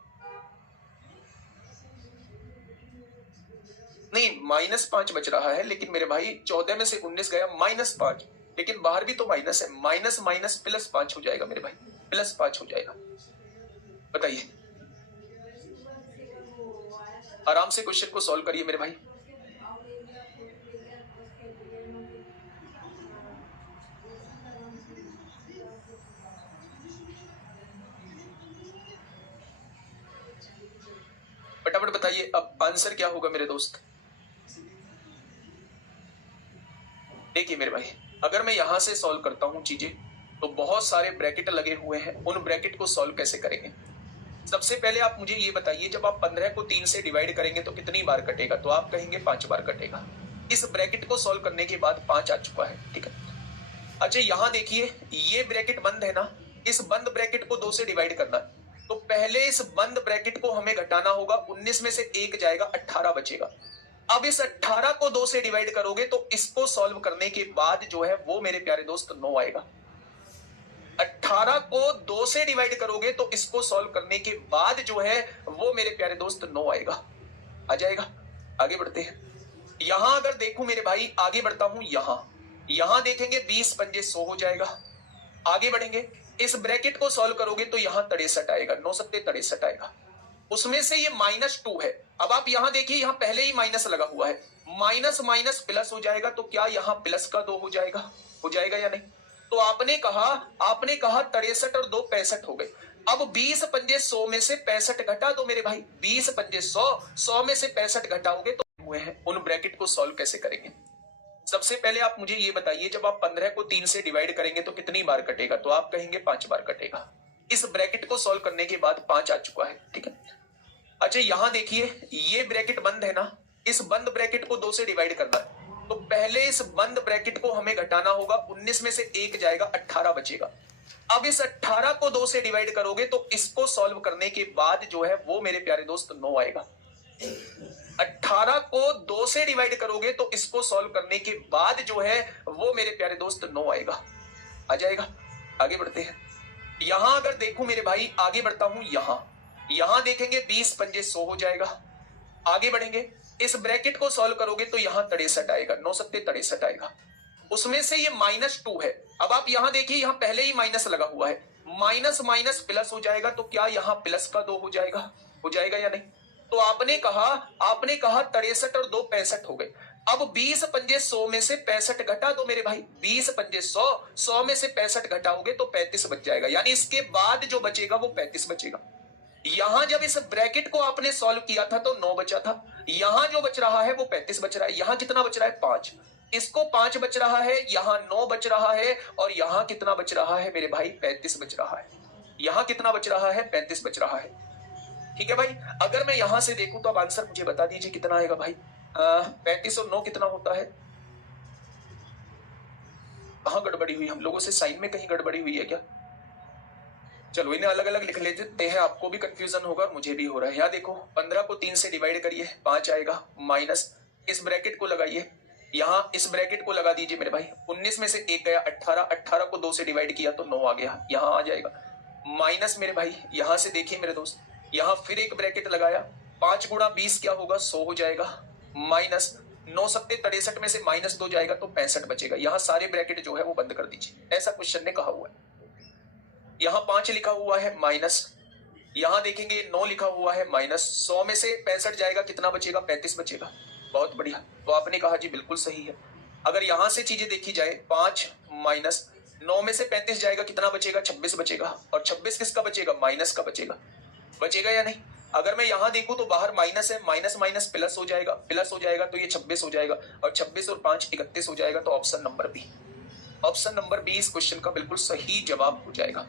नहीं, -5 बच रहा है, लेकिन मेरे भाई 14 में से 19 गया, -5, लेकिन बाहर भी तो माइनस है। माइनस माइनस प्लस 5 हो जाएगा मेरे भाई, प्लस 5 हो जाएगा। बताइए, आराम से क्वेश्चन को सॉल्व करिए मेरे भाई। फटाफट बताइए अब आंसर क्या होगा मेरे दोस्त। देखिए मेरे भाई, अगर मैं यहां से सॉल्व करता हूं चीजें, तो बहुत सारे ब्रैकेट लगे हुए हैं। उन ब्रैकेट को सॉल्व कैसे करेंगे? सबसे पहले आप मुझे ये बताइए, जब आप 15 को 3 से डिवाइड करेंगे तो कितनी बार कटेगा? तो आप कहेंगे 5 बार कटेगा। इस ब्रैकेट को सॉल्व करने के बाद 5 आ चुका है। ठीक है, अच्छा यहां देखिए, ये ब्रैकेट बंद है ना, इस बंद ब्रैकेट को 2 से डिवाइड करना है, तो पहले इस बंद ब्रैकेट को हमें घटाना होगा। 19 में से 1 जाएगा, 18 बचेगा। अब इस 18 को 2 से डिवाइड करोगे तो इसको सॉल्व करने के बाद जो है वो मेरे प्यारे दोस्त 9 आएगा। 18 को 2 से डिवाइड करोगे तो इसको सॉल्व करने के बाद जो है वो मेरे प्यारे दोस्त 9 आएगा। आ जाएगा। आगे बढ़ते हैं। यहां अगर देखूं मेरे भाई, आगे बढ़ता हूं, यहां देखेंगे 20 पंजे 100 हो जाएगा। आगे बढ़ेंगे, इस ब्रैकेट को सॉल्व करोगे तो यहां 63 आएगा, 9 सत्ते 63 आएगा। उसमें से ये -2 है। अब आप यहां देखिए, यहां पहले ही माइनस लगा हुआ है, माइनस माइनस प्लस हो जाएगा, तो क्या यहां प्लस का 2 हो जाएगा? हो जाएगा या नहीं? तो आपने कहा 63 और 2 65 हो गए। अब 20 पंजे 100 में से 65 घटा दो मेरे भाई, 20 पंजे 100, 100 में से 65 घटाओगे तो हुए हैं। उन ब्रैकेट को सॉल्व कैसे करेंगे? सबसे पहले आप मुझे ये बताइए, जब आप 15 को 3 से डिवाइड करेंगे तो कितनी बार कटेगा? तो आप कहेंगे 5 बार कटेगा। इस ब्रैकेट को सॉल्व करने के बाद 5 आ चुका है। ठीक है, अच्छा यहां देखिए, ये ब्रैकेट बंद है ना, इस बंद ब्रैकेट को 2 से डिवाइड करना है, तो पहले इस बंद ब्रैकेट को हमें घटाना होगा। 19 में से 1 जाएगा, 18 बचेगा। अब इस 18 को 2 से डिवाइड करोगे तो इसको सॉल्व करने के बाद जो है वो मेरे प्यारे दोस्त 9 आएगा। 18 को 2 से डिवाइड करोगे तो इसको सॉल्व करने के बाद जो है वो मेरे प्यारे दोस्त 9 आएगा। आ जाएगा। आगे बढ़ते हैं। यहां अगर देखूं मेरे भाई, आगे बढ़ता हूं, यहां देखेंगे 20 पंजे 100 हो जाएगा। आगे बढ़ेंगे, इस ब्रैकेट को सॉल्व करोगे तो यहां 63 आएगा, 9 सत्ते 63 आएगा। उसमें से ये -2 है। अब आप यहां देखिए, यहां पहले ही माइनस लगा हुआ है, माइनस माइनस प्लस हो जाएगा, तो क्या यहां प्लस का 2 हो जाएगा? हो जाएगा या नहीं? तो आपने कहा 63 और 2 65 हो गए। अब 20 पंजे 100 में से 65 घटा दो मेरे भाई, 20 पंजे 100, 100 में से 65 घटाओगे तो 35 बच जाएगा, यानी इसके बाद जो बचेगा वो 35 बचेगा। यहां जब इस ब्रैकेट को आपने सॉल्व किया था तो 9 बचा था, यहां जो बच रहा है वो 35 बच रहा है। यहां कितना बच रहा है? 5। इसको 5 बच रहा है, यहां 9 बच रहा है, और यहां कितना बच रहा है मेरे भाई? 35 बच रहा है। यहां कितना बच रहा है? 35 बच रहा है। ठीक है भाई, अगर मैं यहां से देखूं तो अब आंसर मुझे बता दीजिए कितना आएगा भाई। 35 और 9 कितना होता है? कहाँ गड़बड़ी हुई? हम लोगों से साइन में कहीं गड़बड़ी हुई है क्या? चलो इन्हें अलग अलग लिख लेते हैं, आपको भी कंफ्यूजन होगा और मुझे भी हो रहा है। यहाँ देखो 15 को 3 से डिवाइड करिए 5 आएगा, माइनस इस ब्रैकेट को लगाइए, यहाँ इस ब्रैकेट को लगा दीजिए मेरे भाई, 19 में से 1 गया 18, 18 को 2 से डिवाइड किया तो 9 आ गया, यहाँ आ जाएगा माइनस मेरे भाई, यहाँ से देखिए मेरे दोस्त, यहाँ फिर एक ब्रैकेट लगाया, 5 गुणा 20 क्या होगा? 100 हो जाएगा, माइनस 9 सत्ते 63 में से -2 जाएगा तो 65 बचेगा। यहाँ सारे ब्रैकेट जो है वो बंद कर दीजिए, ऐसा क्वेश्चन ने कहा हुआ है। यहाँ 5 लिखा हुआ है माइनस, यहाँ देखेंगे 9 लिखा हुआ है माइनस, 100 में से 65 जाएगा, कितना बचेगा? 35 बचेगा। बहुत बढ़िया, तो आपने कहा जी बिल्कुल सही है। अगर यहां से चीजें देखी जाए, 5 माइनस 9 में से 35 जाएगा, कितना बचेगा? 26 बचेगा, और 26 किसका बचेगा? माइनस का बचेगा। बचेगा या नहीं? अगर मैं यहां देखूं तो बाहर माइनस है, माइनस माइनस प्लस हो जाएगा, प्लस हो जाएगा तो ये 26 हो जाएगा, और 26 और 5 31 हो जाएगा, तो option number B, option number B इस क्वेश्चन का बिल्कुल सही जवाब हो जाएगा।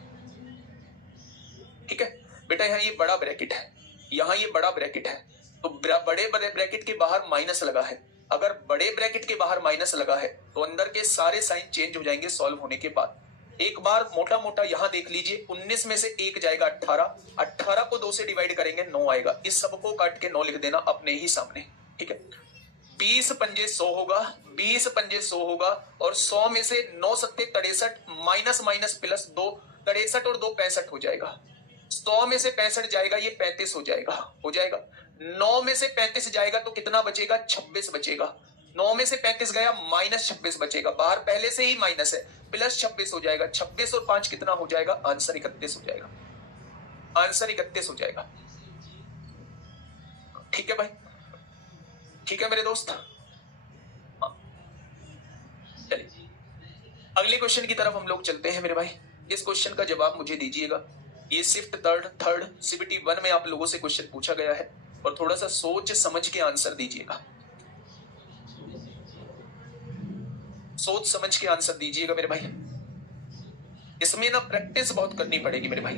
ठीक है बेटा, यहाँ ये बड़ा ब्रैकेट है, यहाँ ये बड़ा ब्रैकेट है, तो बड़े ब्रैकेट के बाहर माइनस लगा है। अगर बड़े ब्रैकेट के बाहर माइनस लगा है तो अंदर के सारे साइन चेंज हो जाएंगे सॉल्व होने के बाद। एक बार मोटा मोटा यहां देख लीजिए, 19 में से 1 जाएगा 18, 18 को 2 से डिवाइड करेंगे 9 आएगा, इस सबको काट के 9 लिख देना अपने ही सामने। ठीक है, 20 पंजे 100 होगा, 20 पंजे 100 होगा, और 100 में से 9 सत्ते 63, माइनस माइनस प्लस 2, 63 और 2 65 हो जाएगा, 100 में से 65 जाएगा, ये 35 हो जाएगा, हो जाएगा। 9 में से 35 जाएगा तो कितना बचेगा? 26 बचेगा। 9 में से 35 गया, माइनस 26 बचेगा, बाहर पहले से ही माइनस है, प्लस 26 हो जाएगा, 26 और 5 कितना हो जाएगा? आंसर 31 हो जाएगा, आंसर 31 हो जाएगा। ठीक है भाई, ठीक है मेरे दोस्त। चलिए अगले क्वेश्चन की तरफ हम लोग चलते हैं मेरे भाई। इस क्वेश्चन का जवाब मुझे दीजिएगा। ये शिफ्ट थर्ड सीबीटी 1 में आप लोगों से क्वेश्चन पूछा गया है, और थोड़ा सा सोच समझ के आंसर दीजिएगा, सोच समझ के आंसर दीजिएगा मेरे भाई। इसमें ना प्रैक्टिस बहुत करनी पड़ेगी मेरे भाई,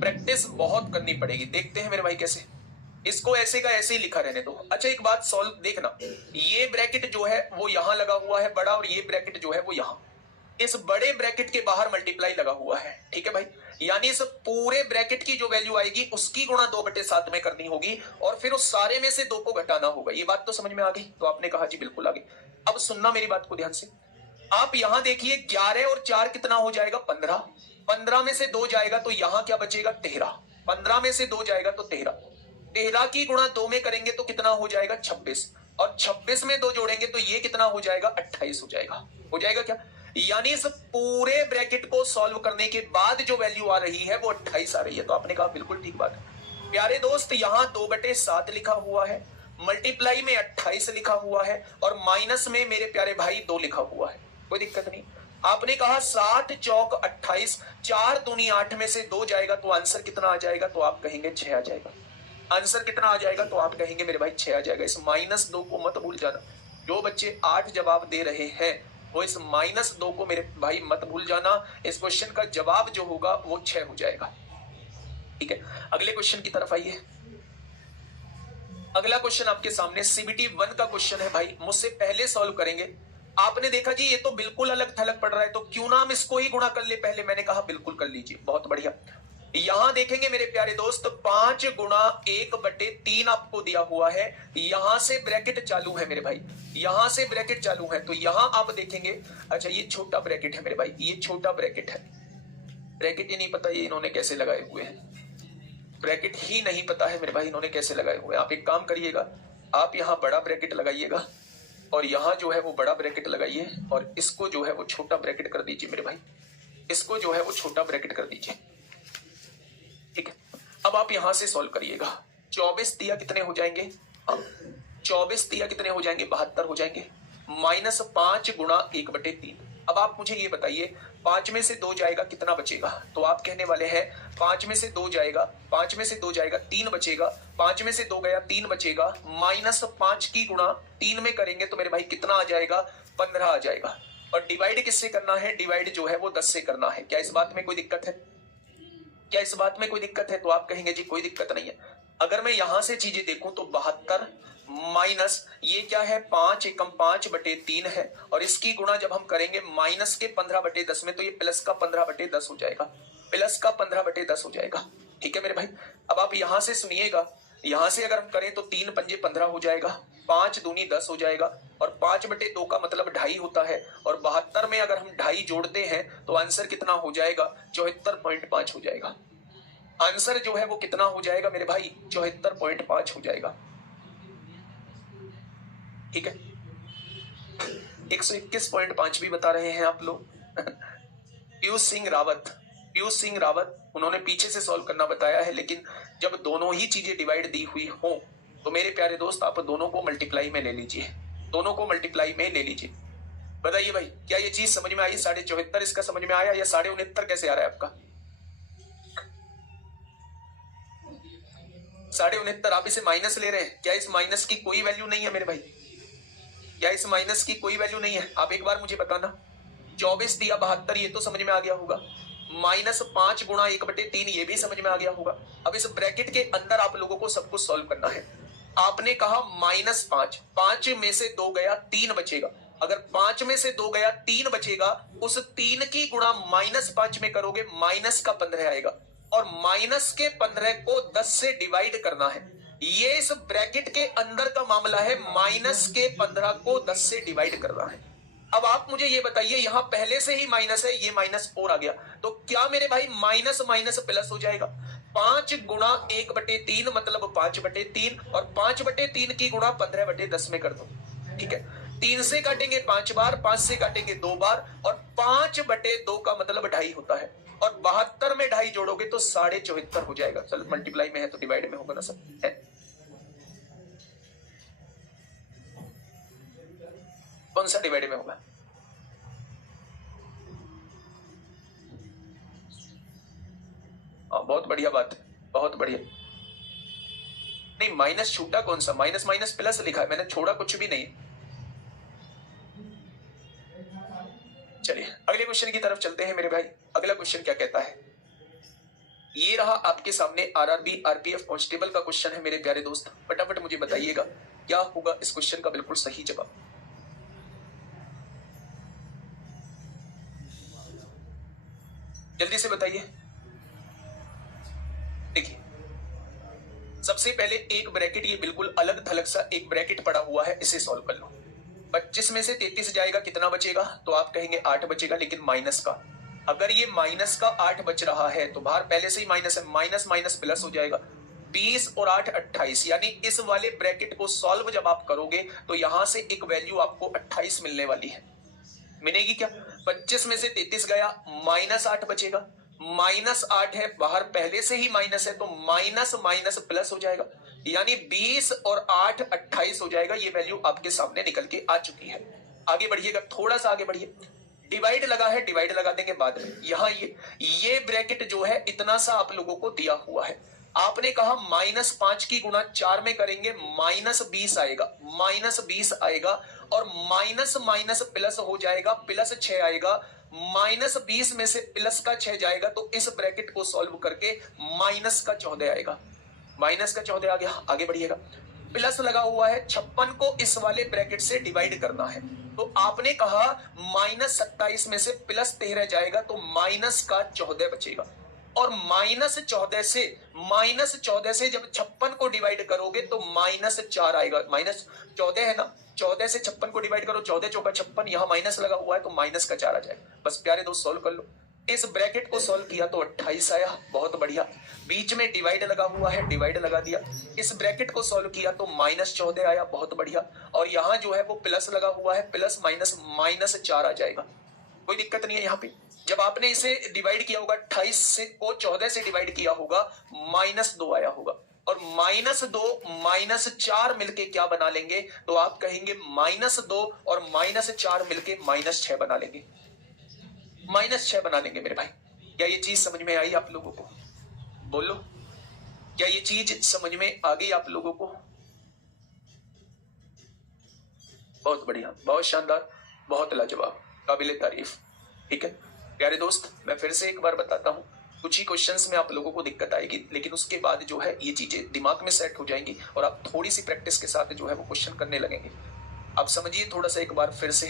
प्रैक्टिस बहुत करनी पड़ेगी। देखते हैं मेरे भाई कैसे, इसको ऐसे का ऐसे ही लिखा रहने दो। अच्छा एक बात सॉल्व देखना, ये ब्रैकेट जो है वो यहां लगा हुआ है बड़ा, और ये ब्रैकेट जो है वो यहां, इस बड़े ब्रैकेट के बाहर मल्टीप्लाई लगा हुआ है। ठीक है भाई, यानी इस पूरे ब्रैकेट की जो वैल्यू आएगी उसकी गुणा 2/7 में करनी होगी, और फिर उस सारे में से 2 को घटाना होगा। ये बात तो समझ में आ गई? तो आपने कहा जी बिल्कुल आ गई। अब सुनना मेरी बात को ध्यान से, आप यहां देखिए 11 और 4 कितना हो जाएगा? 15, 15 में से 2 जाएगा तो यहां क्या बचेगा? 13, 15 में से 2 जाएगा तो 13, 13 की गुणा 2 में करेंगे तो कितना हो जाएगा? 26, और 26 में 2 जोड़ेंगे तो ये कितना हो जाएगा? 28 हो जाएगा। हो जाएगा क्या? यानी इस पूरे ब्रैकेट को सॉल्व करने के बाद जो वैल्यू आ रही है वो 28 आ रही है। तो आपने कहा बिल्कुल ठीक बात है। प्यारे दोस्त, यहां 2/7 लिखा हुआ है, मल्टीप्लाई में 28 लिखा हुआ है, और माइनस में मेरे प्यारे भाई 2 लिखा हुआ है, कोई दिक्कत नहीं। आपने कहा 7 चौक 28, 4 दूनी 8 में से 2 जाएगा तो आंसर कितना आ जाएगा? तो आप कहेंगे 6 आ जाएगा। आंसर कितना आ जाएगा? तो आप कहेंगे मेरे भाई 6 आ जाएगा। इस -2 को मत भूल जाना। जो बच्चे 8 जवाब दे रहे हैं वो इस -2 को मेरे भाई मत भूल जाना। इस क्वेश्चन का जवाब जो होगा वो 6 हो जाएगा। ठीक है, अगले क्वेश्चन की तरफ आइए। अगला क्वेश्चन आपके सामने सीबीटी 1 का क्वेश्चन है भाई, मुझसे पहले सॉल्व करेंगे। आपने देखा जी ये तो बिल्कुल अलग थलग पड़ रहा है, तो क्यों ना हम इसको ही गुणा कर ले पहले। मैंने कहा बिल्कुल कर लीजिए, बहुत बढ़िया। यहां देखेंगे मेरे प्यारे दोस्त, 5 गुणा 1/3 आपको दिया हुआ है। यहां से ब्रैकेट चालू है मेरे भाई, यहां से ब्रैकेट चालू है, तो यहां आप देखेंगे, अच्छा ये छोटा ब्रैकेट है मेरे भाई, ये छोटा ब्रैकेट है। ब्रैकेट ही नहीं पता ये इन्होंने कैसे लगाए हुए हैं, ब्रैकेट ही नहीं पता है मेरे भाई इन्होंने कैसे लगाए हुए हैं। आप एक काम करिएगा, आप यहां बड़ा ब्रैकेट लगाइएगा, और यहां जो है वो बड़ा ब्रैकेट लगाइए, और इसको जो है वो छोटा ब्रैकेट कर दीजिए मेरे भाई, इसको जो है वो छोटा ब्रैकेट कर दीजिए। ठीक है, अब आप यहां से सॉल्व करिएगा। 24 दिया कितने हो जाएंगे? 24 दिया कितने हो जाएंगे? 72 हो जाएंगे। -5 गुणा 1/3। अब आप मुझे ये बताइए, 5 में से 2 जाएगा, कितना बचेगा? तो आप कहने वाले हैं 5 में से 2 जाएगा, 5 में से 2 जाएगा 3 बचेगा, 5 में से 2 गया 3 बचेगा, -5 की गुणा 3 में करेंगे तो मेरे भाई कितना आ जाएगा? 15 आ जाएगा। और डिवाइड किससे करना है? डिवाइड जो है वो 10 से करना है। क्या इस बात में कोई दिक्कत है? क्या इस बात में कोई दिक्कत है? तो आप कहेंगे जी कोई दिक्कत नहीं है। अगर मैं यहां से चीजें देखूं तो 72 माइनस ये क्या है 5 एकम 5/3 है, और इसकी गुणा जब हम करेंगे माइनस के 15/10 में तो ये प्लस का 15/10 हो जाएगा, प्लस का 15/10 हो जाएगा। ठीक है मेरे भाई, अब आप यहां से सुनिएगा, यहां से अगर हम करें तो 3 पंजे 15 हो जाएगा, 5 दूनी 10 हो जाएगा, और 5/2 का मतलब 2.5 होता है, और 72 में अगर हम 2.5 जोड़ते हैं तो आंसर कितना हो जाएगा 74.5 हो जाएगा। आंसर जो है वो कितना हो जाएगा मेरे भाई 74.5 हो जाएगा। ठीक है, 121.5 भी बता रहे हैं आप लोग। पीयूष सिंह रावत उन्होंने पीछे से सॉल्व करना बताया है, लेकिन जब दोनों ही चीजें डिवाइड दी हुई हो तो मेरे प्यारे दोस्त आप दोनों को मल्टीप्लाई में ले लीजिए, दोनों को मल्टीप्लाई में ले लीजिए। बताइए भाई क्या ये चीज समझ में आई? 74.5 इसका समझ में आया या 69.5 कैसे आ रहा है आपका? 69.5 आप इसे माइनस ले रहे हैं, क्या इस माइनस की कोई वैल्यू नहीं है मेरे भाई? क्या इस माइनस की कोई वैल्यू नहीं है? आप एक बार मुझे बताना। 24 दिया 72 ये तो समझ में आ गया होगा, -5 गुणा 1/3 ये भी समझ में आ गया होगा। अब इस ब्रैकेट के अंदर आप लोगों को सब कुछ सॉल्व करना है। आपने कहा -5, 5 में से 2 गया 3 बचेगा, अगर 5 में से 2 गया 3 बचेगा, उस 3 की गुणा -5 में करोगे माइनस का 15 आएगा, और माइनस के 15 को 10 से डिवाइड करना है। ये इस ब्रैकेट के अंदर का मामला है, माइनस के 15 को 10 से डिवाइड करना है। अब आप मुझे ये बताइए, यहां पहले से ही माइनस है, ये -4 आ गया, तो क्या मेरे भाई माइनस माइनस प्लस हो जाएगा? 5 गुणा 1/3 मतलब 5/3, और 5/3 की गुणा 15/10 में कर दो। ठीक है, 3 से काटेंगे 5 बार, 5 से काटेंगे 2 बार, और 5/2 का मतलब 2.5 होता है, और 72 में 2.5 जोड़ोगे तो 74.5 हो जाएगा। चल मल्टीप्लाई में है तो डिवाइड में होगा ना सर, है? कौन सा डिवाइड में होगा? बहुत बढ़िया बात है, बहुत बढ़िया। नहीं माइनस छूटा कौन सा? माइनस माइनस प्लस लिखा है, मैंने छोड़ा कुछ भी नहीं। चलिए अगले क्वेश्चन की तरफ चलते हैं मेरे भाई। अगला क्वेश्चन क्या कहता है? ये रहा आपके सामने आरआरबी आरपीएफ कांस्टेबल का क्वेश्चन है मेरे प्यारे दोस्त। फटाफट मुझे बताइएगा क्या होगा इस क्वेश्चन का बिल्कुल सही जवाब। जल्दी से बताइए। देखिए सबसे पहले एक ब्रैकेट, ये बिल्कुल अलग थलग सा एक ब्रैकेट पड़ा हुआ है, इसे सॉल्व कर लो। 25 में से 33 जाएगा, कितना बचेगा? तो आप कहेंगे 8 बचेगा, लेकिन माइनस का, अगर ये माइनस का 8 बच रहा है तो बाहर पहले से ही माइनस है, माइनस माइनस प्लस हो जाएगा। 20 और 8 28, यानी इस वाले ब्रैकेट को सॉल्व जब आप करोगे तो यहां से एक वैल्यू आपको 28 मिलने वाली है। मिलेगी क्या? 25 में से 33 गया, -8 बचेगा, -8 है, बाहर पहले से ही माइनस है, तो माइनस माइनस प्लस हो जाएगा, यानी 20 और 8 28 हो जाएगा। ये वैल्यू आपके सामने निकल के आ चुकी है। आगे बढ़िएगा, थोड़ा सा आगे बढ़िए। डिवाइड लगा है, डिवाइड लगा देंगे बाद में। यहां ये ब्रैकेट जो है इतना सा आप लोगों को दिया हुआ है। आपने कहा -5 की गुणा 4 में करेंगे -20 आएगा, -20 आएगा, और माइनस माइनस प्लस हो जाएगा, +6 आएगा। -20 में से प्लस का 6 जाएगा, तो इस ब्रैकेट को सॉल्व करके माइनस का 14 आएगा, माइनस का 14 आ गया। आगे बढ़िएगा, प्लस लगा हुआ है, 56 को इस वाले ब्रैकेट से डिवाइड करना है, तो आपने कहा -27 में से +13 जाएगा, तो माइनस का 14 बचेगा, और -14 से जब 56 को डिवाइड करोगे तो -4 आएगा। -14 है ना, 14 से 56 को डिवाइड करो, 14 चौका 56, यहां माइनस लगा हुआ है तो माइनस का 4 आ जाएगा। बस प्यारे दोस्त सॉल्व कर लो। इस ब्रैकेट को सॉल्व किया तो 28 आया, बहुत बढ़िया। बीच में डिवाइड लगा हुआ है, डिवाइड लगा दिया। इस ब्रैकेट को सॉल्व किया तो -14 आया, बहुत बढ़िया। और यहाँ जो है वो प्लस लगा हुआ है, प्लस माइनस -4 आ जाएगा। कोई दिक्कत नहीं है। यहाँ पे जब आपने इसे डिवाइड किया होगा, 28 से को 14 से डिवाइड किया होगा, -2 आया होगा, और -2 -4 मिलके क्या बना लेंगे? तो आप कहेंगे -2 और -4 मिलके -6 बना लेंगे, -6 बना लेंगे मेरे भाई। क्या ये चीज समझ में आई आप लोगों को? बोलो, क्या ये चीज समझ में आ गई आप लोगों को? बहुत बढ़िया, बहुत शानदार, बहुत लाजवाब, काबिले तारीफ। ठीक है प्यारे दोस्त, मैं फिर से एक बार बताता हूं, कुछ ही क्वेश्चंस में आप लोगों को दिक्कत आएगी, लेकिन उसके बाद जो है ये चीजें दिमाग में सेट हो जाएंगी और आप थोड़ी सी प्रैक्टिस के साथ जो है वो क्वेश्चन करने लगेंगे। आप समझिए थोड़ा सा एक बार फिर से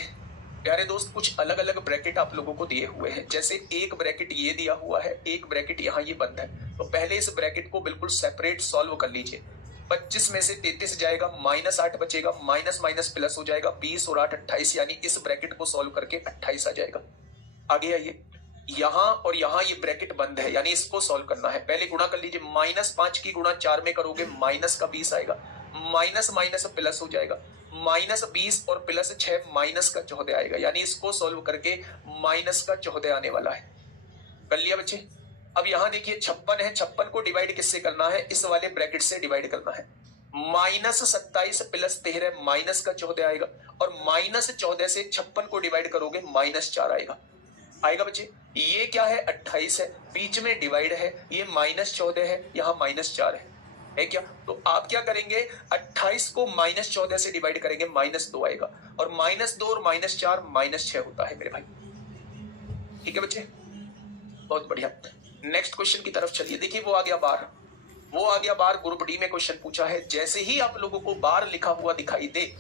प्यारे दोस्त, कुछ अलग अलग ब्रैकेट आप लोगों को दिए हुए हैं। जैसे एक ब्रैकेट ये दिया हुआ है, एक ब्रैकेट यहाँ ये बंद है, तो पहले इस ब्रैकेट को बिल्कुल सेपरेट सॉल्व कर लीजिए। 25 में से 33 जाएगा, -8 बचेगा, माइनस माइनस प्लस हो जाएगा, 20 और 8 28, यानी इस ब्रैकेट को सॉल्व करके 28 आ जाएगा। आगे आइए, यहाँ और यहाँ ये ब्रैकेट बंद है, यानी इसको सॉल्व करना है। पहले गुणा कर लीजिए, -5 की गुणा 4 में करोगे माइनस का 20 आएगा, माइनस माइनस प्लस हो जाएगा, -20 और +6 माइनस का 14 आएगा, यानी इसको सॉल्व करके माइनस का 14 आने वाला है। कर लिया बच्चे? अब यहाँ देखिए 56 है, 56 को डिवाइड किससे करना है? इस वाले ब्रैकेट से डिवाइड करना है। -27 + 13 माइनस का 14 आएगा, और -14 से 56 को डिवाइड करोगे -4 आएगा। आएगा बच्चे? ये क्या है? 28 है, बीच में डिवाइड है, ये -14 है, यहाँ -4 है क्या? तो आप क्या करेंगे? 28 को -14 से डिवाइड करेंगे, -2 आएगा, और -2 और -4 -6 होता है मेरे भाई। ठीक है बच्चे, बहुत बढ़िया। नेक्स्ट क्वेश्चन की तरफ चलिए। देखिए वो आ गया बार, वो आ गया बार। ग्रुप डी में क्वेश्चन पूछा है, जैसे ही आप लोगों को बार लिखा हुआ दिखाई दे,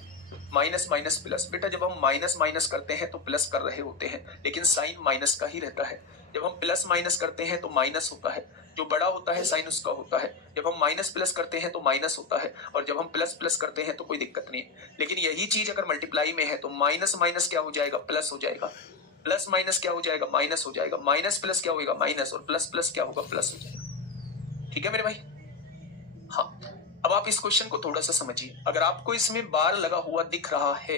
माइनस माइनस प्लस। बेटा जब हम माइनस माइनस करते हैं तो प्लस कर रहे होते हैं, लेकिन साइन माइनस का ही रहता है। जब हम प्लस माइनस करते हैं तो माइनस होता है, जो बड़ा होता है साइन उसका होता है। जब हम माइनस प्लस करते हैं तो माइनस होता है, और जब हम प्लस प्लस करते हैं तो कोई दिक्कत नहीं है। लेकिन यही चीज अगर मल्टीप्लाई में है तो माइनस माइनस क्या हो जाएगा? प्लस हो जाएगा, प्लस माइनस क्या हो जाएगा? माइनस हो जाएगा, माइनस प्लस क्या होगा? माइनस, और प्लस प्लस क्या होगा? प्लस हो जाएगा। ठीक है मेरे भाई? हाँ, अब आप इस क्वेश्चन को थोड़ा सा समझिए। अगर आपको इसमें बार लगा हुआ दिख रहा है,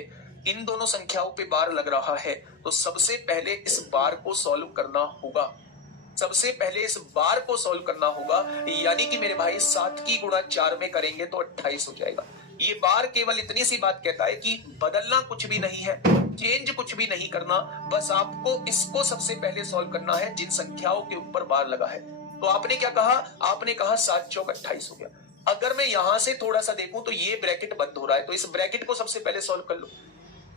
इन दोनों संख्याओं पे बार लग रहा है, तो सबसे पहले इस बार को सॉल्व करना होगा। सबसे पहले इस बार को सॉल्व करना होगा, यानी कि मेरे भाई 7 की गुणा 4 में करेंगे तो 28 हो जाएगा। ये बार केवल इतनी सी बात कहता है कि बदलना कुछ भी नहीं है, चेंज कुछ भी नहीं करना, बस आपको इसको सबसे पहले सॉल्व करना है जिन संख्याओं के ऊपर बार लगा है। तो आपने क्या कहा? आपने कहा 7 चौक 28 हो गया। अगर मैं यहां से थोड़ा सा देखूं तो ये ब्रैकेट बंद हो रहा है, तो इस ब्रैकेट को सबसे पहले सॉल्व कर लो।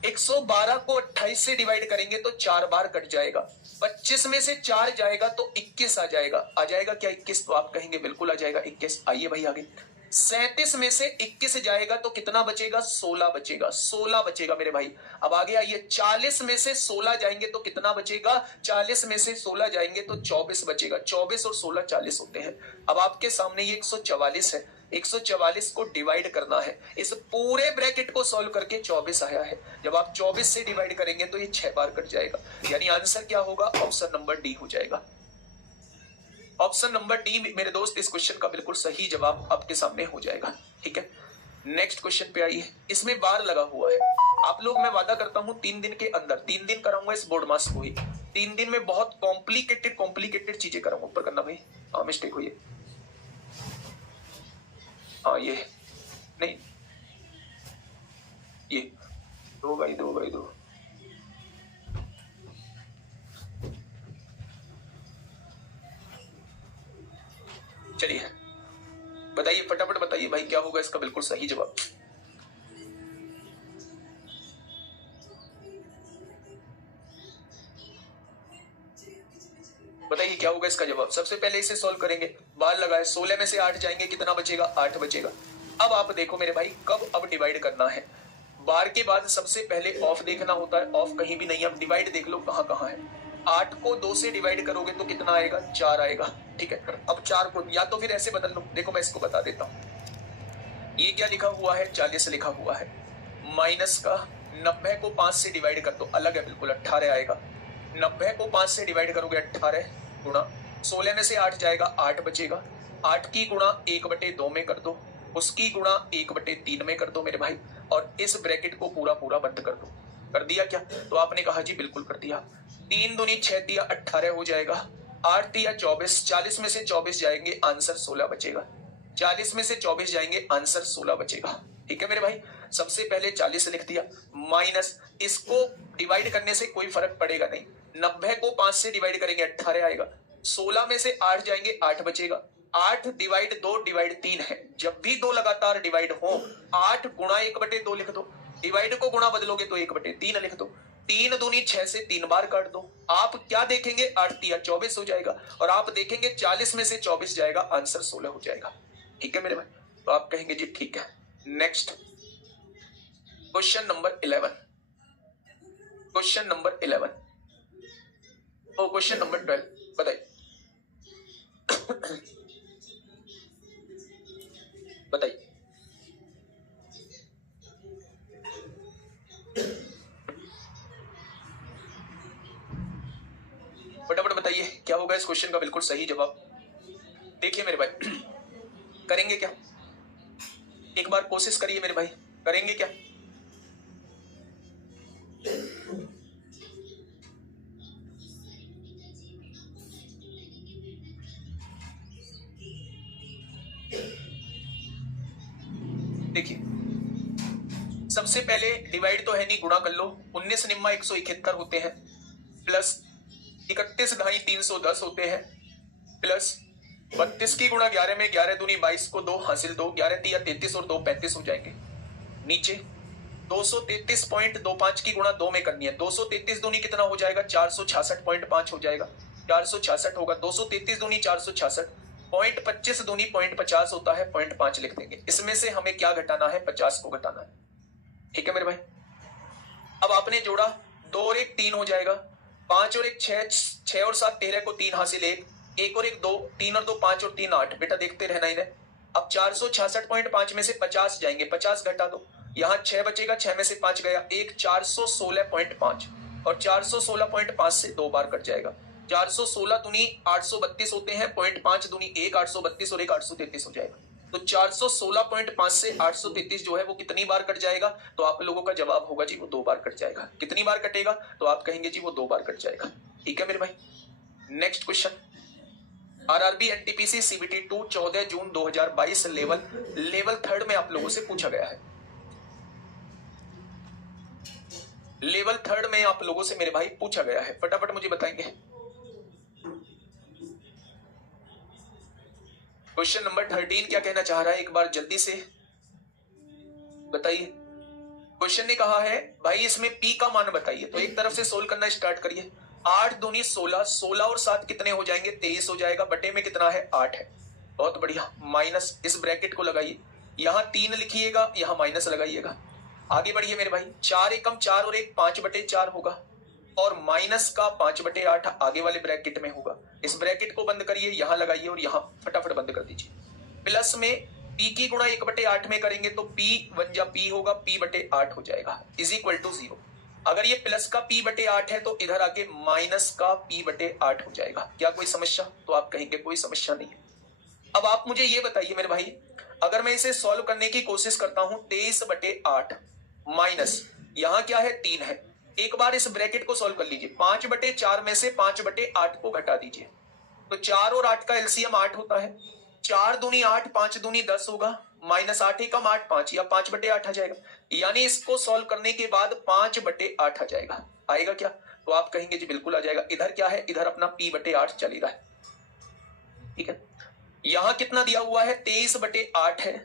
112 को 28 से डिवाइड करेंगे तो 4 बार कट जाएगा, 25 में से 4 जाएगा तो 21 आ जाएगा। आ जाएगा क्या 21? तो आप कहेंगे बिल्कुल आ जाएगा 21। आइए भाई आगे। 37 में से 21 जाएगा तो कितना बचेगा? 16 बचेगा, 16 बचेगा मेरे भाई। अब आगे आइए, 40 में से 16 जाएंगे तो कितना बचेगा? 40 में से 16 जाएंगे तो 24 बचेगा। 24 और 16 40 होते हैं। अब आपके सामने ये 144 है, 144 को डिवाइड करना है। इस पूरे ब्रैकेट को सॉल्व करके 24 आया है। जब आप 24 से डिवाइड करेंगे तो ये 6 बार कट जाएगा, यानी आंसर क्या होगा? ऑप्शन नंबर डी हो जाएगा। ऑप्शन नंबर डी मेरे दोस्त इस क्वेश्चन का बिल्कुल सही जवाब आपके सामने हो जाएगा। ठीक है, नेक्स्ट क्वेश्चन पे आइए। इसमें बार लगा हुआ है। आप लोग, मैं वादा करता हूं 3 दिन के अंदर, 3 दिन कराऊंगा इस बोर्ड मास को ही। 3 दिन में बहुत कॉम्प्लिकेटेड चीजें कराऊंगा। ऊपर करना भाई, हाँ मिस्टेक हुई है, हाँ ये नहीं, ये 2/2/2। चलिए बताइए, फटाफट बताइए भाई, क्या होगा इसका बिल्कुल सही जवाब? बताइए क्या होगा इसका जवाब? सबसे पहले इसे सॉल्व करेंगे। बार लगाए, 16 में से 8 जाएंगे, कितना बचेगा? 8 बचेगा। अब आप देखो मेरे भाई, कब अब डिवाइड करना है। बार के बाद सबसे पहले ऑफ देखना होता है, ऑफ कहीं भी नहीं। अब डिवाइड देख लो कहां कहां है। 8 को 2 से डिवाइड करोगे तो कितना आएगा? 4 आएगा। ठीक है, अब 4 को या तो फिर ऐसे बदल लो। देखो मैं इसको बता देता हूं, ये क्या लिखा हुआ है? 40 लिखा हुआ है। माइनस का 90 को 5 से डिवाइड कर दो, अलग है बिल्कुल, 18 आएगा। 90 को 5 से डिवाइड करोगे 18 गुणा 16 में से 8 जाएगा, 8 बचेगा। 8 की गुणा 1/2 में कर दो, उसकी गुणा 1/3 में कर दो मेरे भाई, और इस ब्रैकेट को पूरा पूरा बंद कर दो। कर दिया क्या? तो आपने कहा जी बिल्कुल कर दिया। 3 दूनी 6 तिया 18 हो जाएगा, 8 तिया 24, 40 में से 24 जाएंगे, आंसर 16 बचेगा। 40 में से 24 जाएंगे, आंसर 16 बचेगा। ठीक है मेरे भाई, सबसे पहले 40 लिख दिया, माइनस, इसको डिवाइड करने से कोई फर्क पड़ेगा नहीं। 90 को 5 से डिवाइड करेंगे 18 आएगा। 16 में से 8 जाएंगे, 8 बचेगा। 8 डिवाइड 2 डिवाइड 3 है। जब भी 2 लगातार डिवाइड हो, 8 गुणा 1/2 लिख दो। डिवाइड को गुणा बदलोगे तो 1/3 लिख दो। 3 दूनी 6 से 3 बार काट दो। आप क्या देखेंगे, 8 या 24 हो जाएगा, और आप देखेंगे 40 में से 24 जाएगा, आंसर 16 हो जाएगा। ठीक है मेरे भाई, तो आप कहेंगे जी ठीक है। Next question number 11, question number 11 और क्वेश्चन नंबर 12 बताइए। बताइए फटाफट बताइए, क्या होगा इस क्वेश्चन का बिल्कुल सही जवाब। देखिए मेरे भाई, करेंगे क्या, एक बार कोशिश करिए मेरे भाई, करेंगे क्या। देखिए सबसे पहले डिवाइड तो है नहीं, गुणा कर लो। 19 निम्मा 171 होते हैं, प्लस 31 ढाई 310 होते हैं, प्लस 32 की गुणा 11 में 11 दूनी 22 को 2 हासिल 2, 11 तिया 33 और 2 35 हो जाएंगे। नीचे 233.25 की गुणा 2 में करनी है, 233 दूनी कितना हो जाएगा, 466.5 हो जाएगा, 466 होगा, 233 दूनी 466, 0.25 दूनी 0.50 होता है, 0.5 लिख देंगे। इसमें से हमें क्या घटाना है, 50 को घटाना है। ठीक है मेरे भाई, अब आपने जोड़ा, 2 और 1 3 हो जाएगा, 5 और 1 6, 6 और 7 13 को 3 हासिल 1, 1 और 1 2, 3 और 2 5 और 3 8। बेटा देखते रहना इन्हें। अब 466.5 में से 50 जाएंगे, 50 घटा दो, यहाँ 6 बचेगा, 6 में से 5 गया, 1 416.5 और 416.5 से 2 बार कट जाएगा। 416 दूनी 832 होते हैं, 0.5 दूनी 1 832 और 1 833 हो जाएगा। तो 416.5 से 833 जो है वो कितनी बार कट जाएगा, तो आप लोगों का जवाब होगा जी वो 2 बार कट जाएगा। कितनी बार कटेगा, तो आप कहेंगे जी वो 2 बार कट जाएगा। ठीक है मेरे भाई, next question, RRB NTPC CBT 2 14 जून 2022 लेवल 3 में आप लोगों से पूछा गया है। लेवल 3 में आप लोगों से मेरे भाई पूछा गया है, फटाफट मुझे बताएंगे। क्वेश्चन नंबर 13 क्या कहना चाह रहा है, एक बार जल्दी से बताइए। क्वेश्चन ने कहा है भाई इसमें पी का मान बताइए, तो एक तरफ से सोल्व करना स्टार्ट करिए। 8 दूनी 16, 16 और 7 कितने हो जाएंगे, 23 हो जाएगा, बटे में कितना है 8 है। बहुत बढ़िया, माइनस इस ब्रैकेट को लगाइए, यहाँ 3 लिखिएगा, यहाँ माइनस लगाइएगा। आगे बढ़िए मेरे भाई, 4 एकम 4 और 1 5/4 होगा, और माइनस का 5/8 आगे वाले ब्रैकेट में होगा। इस ब्रैकेट को बंद करिए, यहां लगाइए और यहां फटाफट बंद कर दीजिए। प्लस में p की गुणा 1/8 में करेंगे तो p 1 जा p होगा, p/8 हो जाएगा, इज इक्वल टू 0। अगर ये प्लस का p/8 है तो इधर आके माइनस का p/8 हो जाएगा। क्या कोई समस्या, तो आप कहेंगे कोई समस्या नहीं है। अब आप मुझे ये बताइए मेरे भाई, अगर मैं इसे सॉल्व करने की कोशिश करता हूं, 23/8 माइनस यहां क्या है 3 है, एक बार इस ब्रैकेट को सॉल्व कर लीजिए। 5/4 में से 5/8 को घटा दीजिए, तो 4 और 8 का एलसीएम 8 होता है। 4 दूनी 8, 5 दूनी 10 होगा, माइनस 8 एकम 8 5 या 5/8 आ जाएगा। यानी इसको सॉल्व करने के बाद 5/8 आ जाएगा। आएगा क्या, तो आप कहेंगे जी बिल्कुल आ जाएगा। इधर क्या है, इधर अपना p/8 चलेगा। ठीक है, यहां कितना दिया हुआ है, 23/8 है,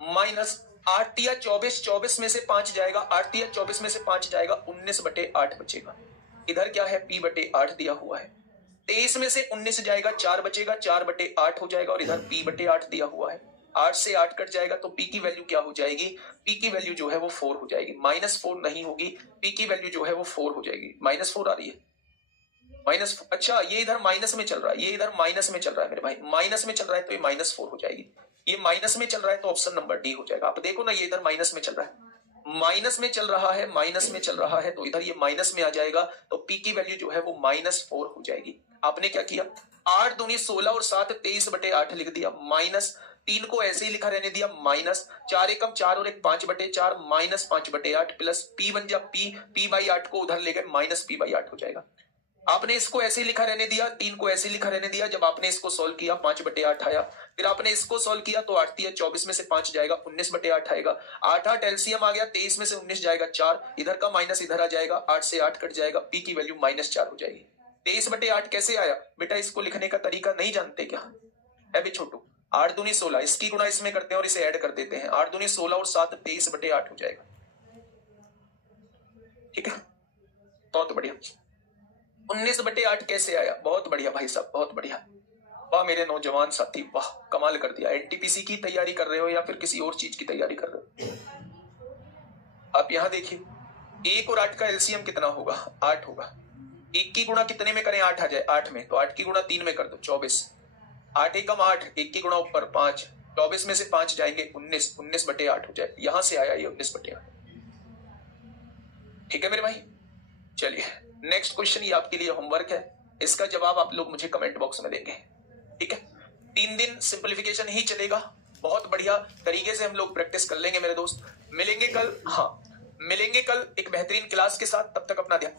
माइनस 8 तिया 24, 24 में से 5 जाएगा, 8 तिया 24 में से 5 जाएगा, 19/8 बचेगा। इधर क्या है, p/8 दिया हुआ है, 23 में से 19 जाएगा, 4 बचेगा, 4/8 हो जाएगा, और इधर p/8 दिया हुआ है, 8 से 8 कट जाएगा, तो p की वैल्यू क्या हो जाएगी, p की वैल्यू जो है वो 4 हो जाएगी, -4 नहीं होगी, p की वैल्यू जो है वो 4 हो जाएगी। -4 आ रही है, माइनस, अच्छा ये इधर माइनस में चल रहा है, ये इधर माइनस में चल रहा है मेरे भाई, माइनस में चल रहा है तो ये -4 हो जाएगी। ये माइनस में चल रहा है तो ऑप्शन नंबर डी हो जाएगा। आप देखो ना, ये इधर माइनस में चल रहा है, माइनस में चल रहा है, माइनस में चल रहा है, तो इधर ये माइनस में आ जाएगा, तो पी की वैल्यू जो है वो -4 हो जाएगी। आपने क्या किया, 8 दूनी 16 और 7 23/8 लिख दिया, माइनस 3 को ऐसे ही लिखा रहने दिया, माइनस 4 एकम 4 और 1 5/4 माइनस 5/8 प्लस p1 जा p/8 को उधर ले गए, माइनस p/8 हो जाएगा। आपने इसको ऐसे लिखा रहने दिया, 3 को ऐसे लिखा रहने दिया। जब आपने इसको सॉल्व किया 5/8 आया, फिर आपने इसको सॉल्व किया तो 8 तिया 24 में से 5 जाएगा, 19/8 आएगा, 8 8 एलसीएम आ गया, 23 में से 19 जाएगा 4, इधर का माइनस इधर आ जाएगा, 8 से 8 कट जाएगा, पी की वैल्यू -4 हो जाएगी। 23/8 कैसे आया बेटा, इसको लिखने का तरीका नहीं जानते क्या है भी छोटू, 8 दूनी 16, इसकी गुणा इसमें करते हैं और इसे ऐड कर देते हैं, 8 दूनी 16 और 7 23/8 हो जाएगा। ठीक है, बहुत बढ़िया। 19/8 कैसे आया? बहुत बढ़िया भाई साहब, बहुत बढ़िया। वाह मेरे नौजवान साथी, वाह कमाल कर दिया। एनटीपीसी की तैयारी कर रहे हो या फिर किसी और चीज की तैयारी कर रहे हो? आप यहां देखिए, 1 और 8 का एलसीएम कितना होगा? 8 होगा। 1 की गुणा कितने में करें? 8 आ जाए 8 में, तो 8 की गुणा 3 में कर दो 24। 8 एकम 8, 1 की गुणा ऊपर 5, 24 में से 5 जाएंगे 19, 19/8 हो जाए। यहां से आया ये 19/8। ठीक है मेरे भाई, चलिए नेक्स्ट क्वेश्चन, ये आपके लिए होमवर्क है, इसका जवाब आप लोग मुझे कमेंट बॉक्स में देंगे। ठीक है, 3 दिन सिंपलीफिकेशन ही चलेगा, बहुत बढ़िया तरीके से हम लोग प्रैक्टिस कर लेंगे मेरे दोस्त। मिलेंगे कल, हाँ मिलेंगे कल एक बेहतरीन क्लास के साथ, तब तक अपना ध्यान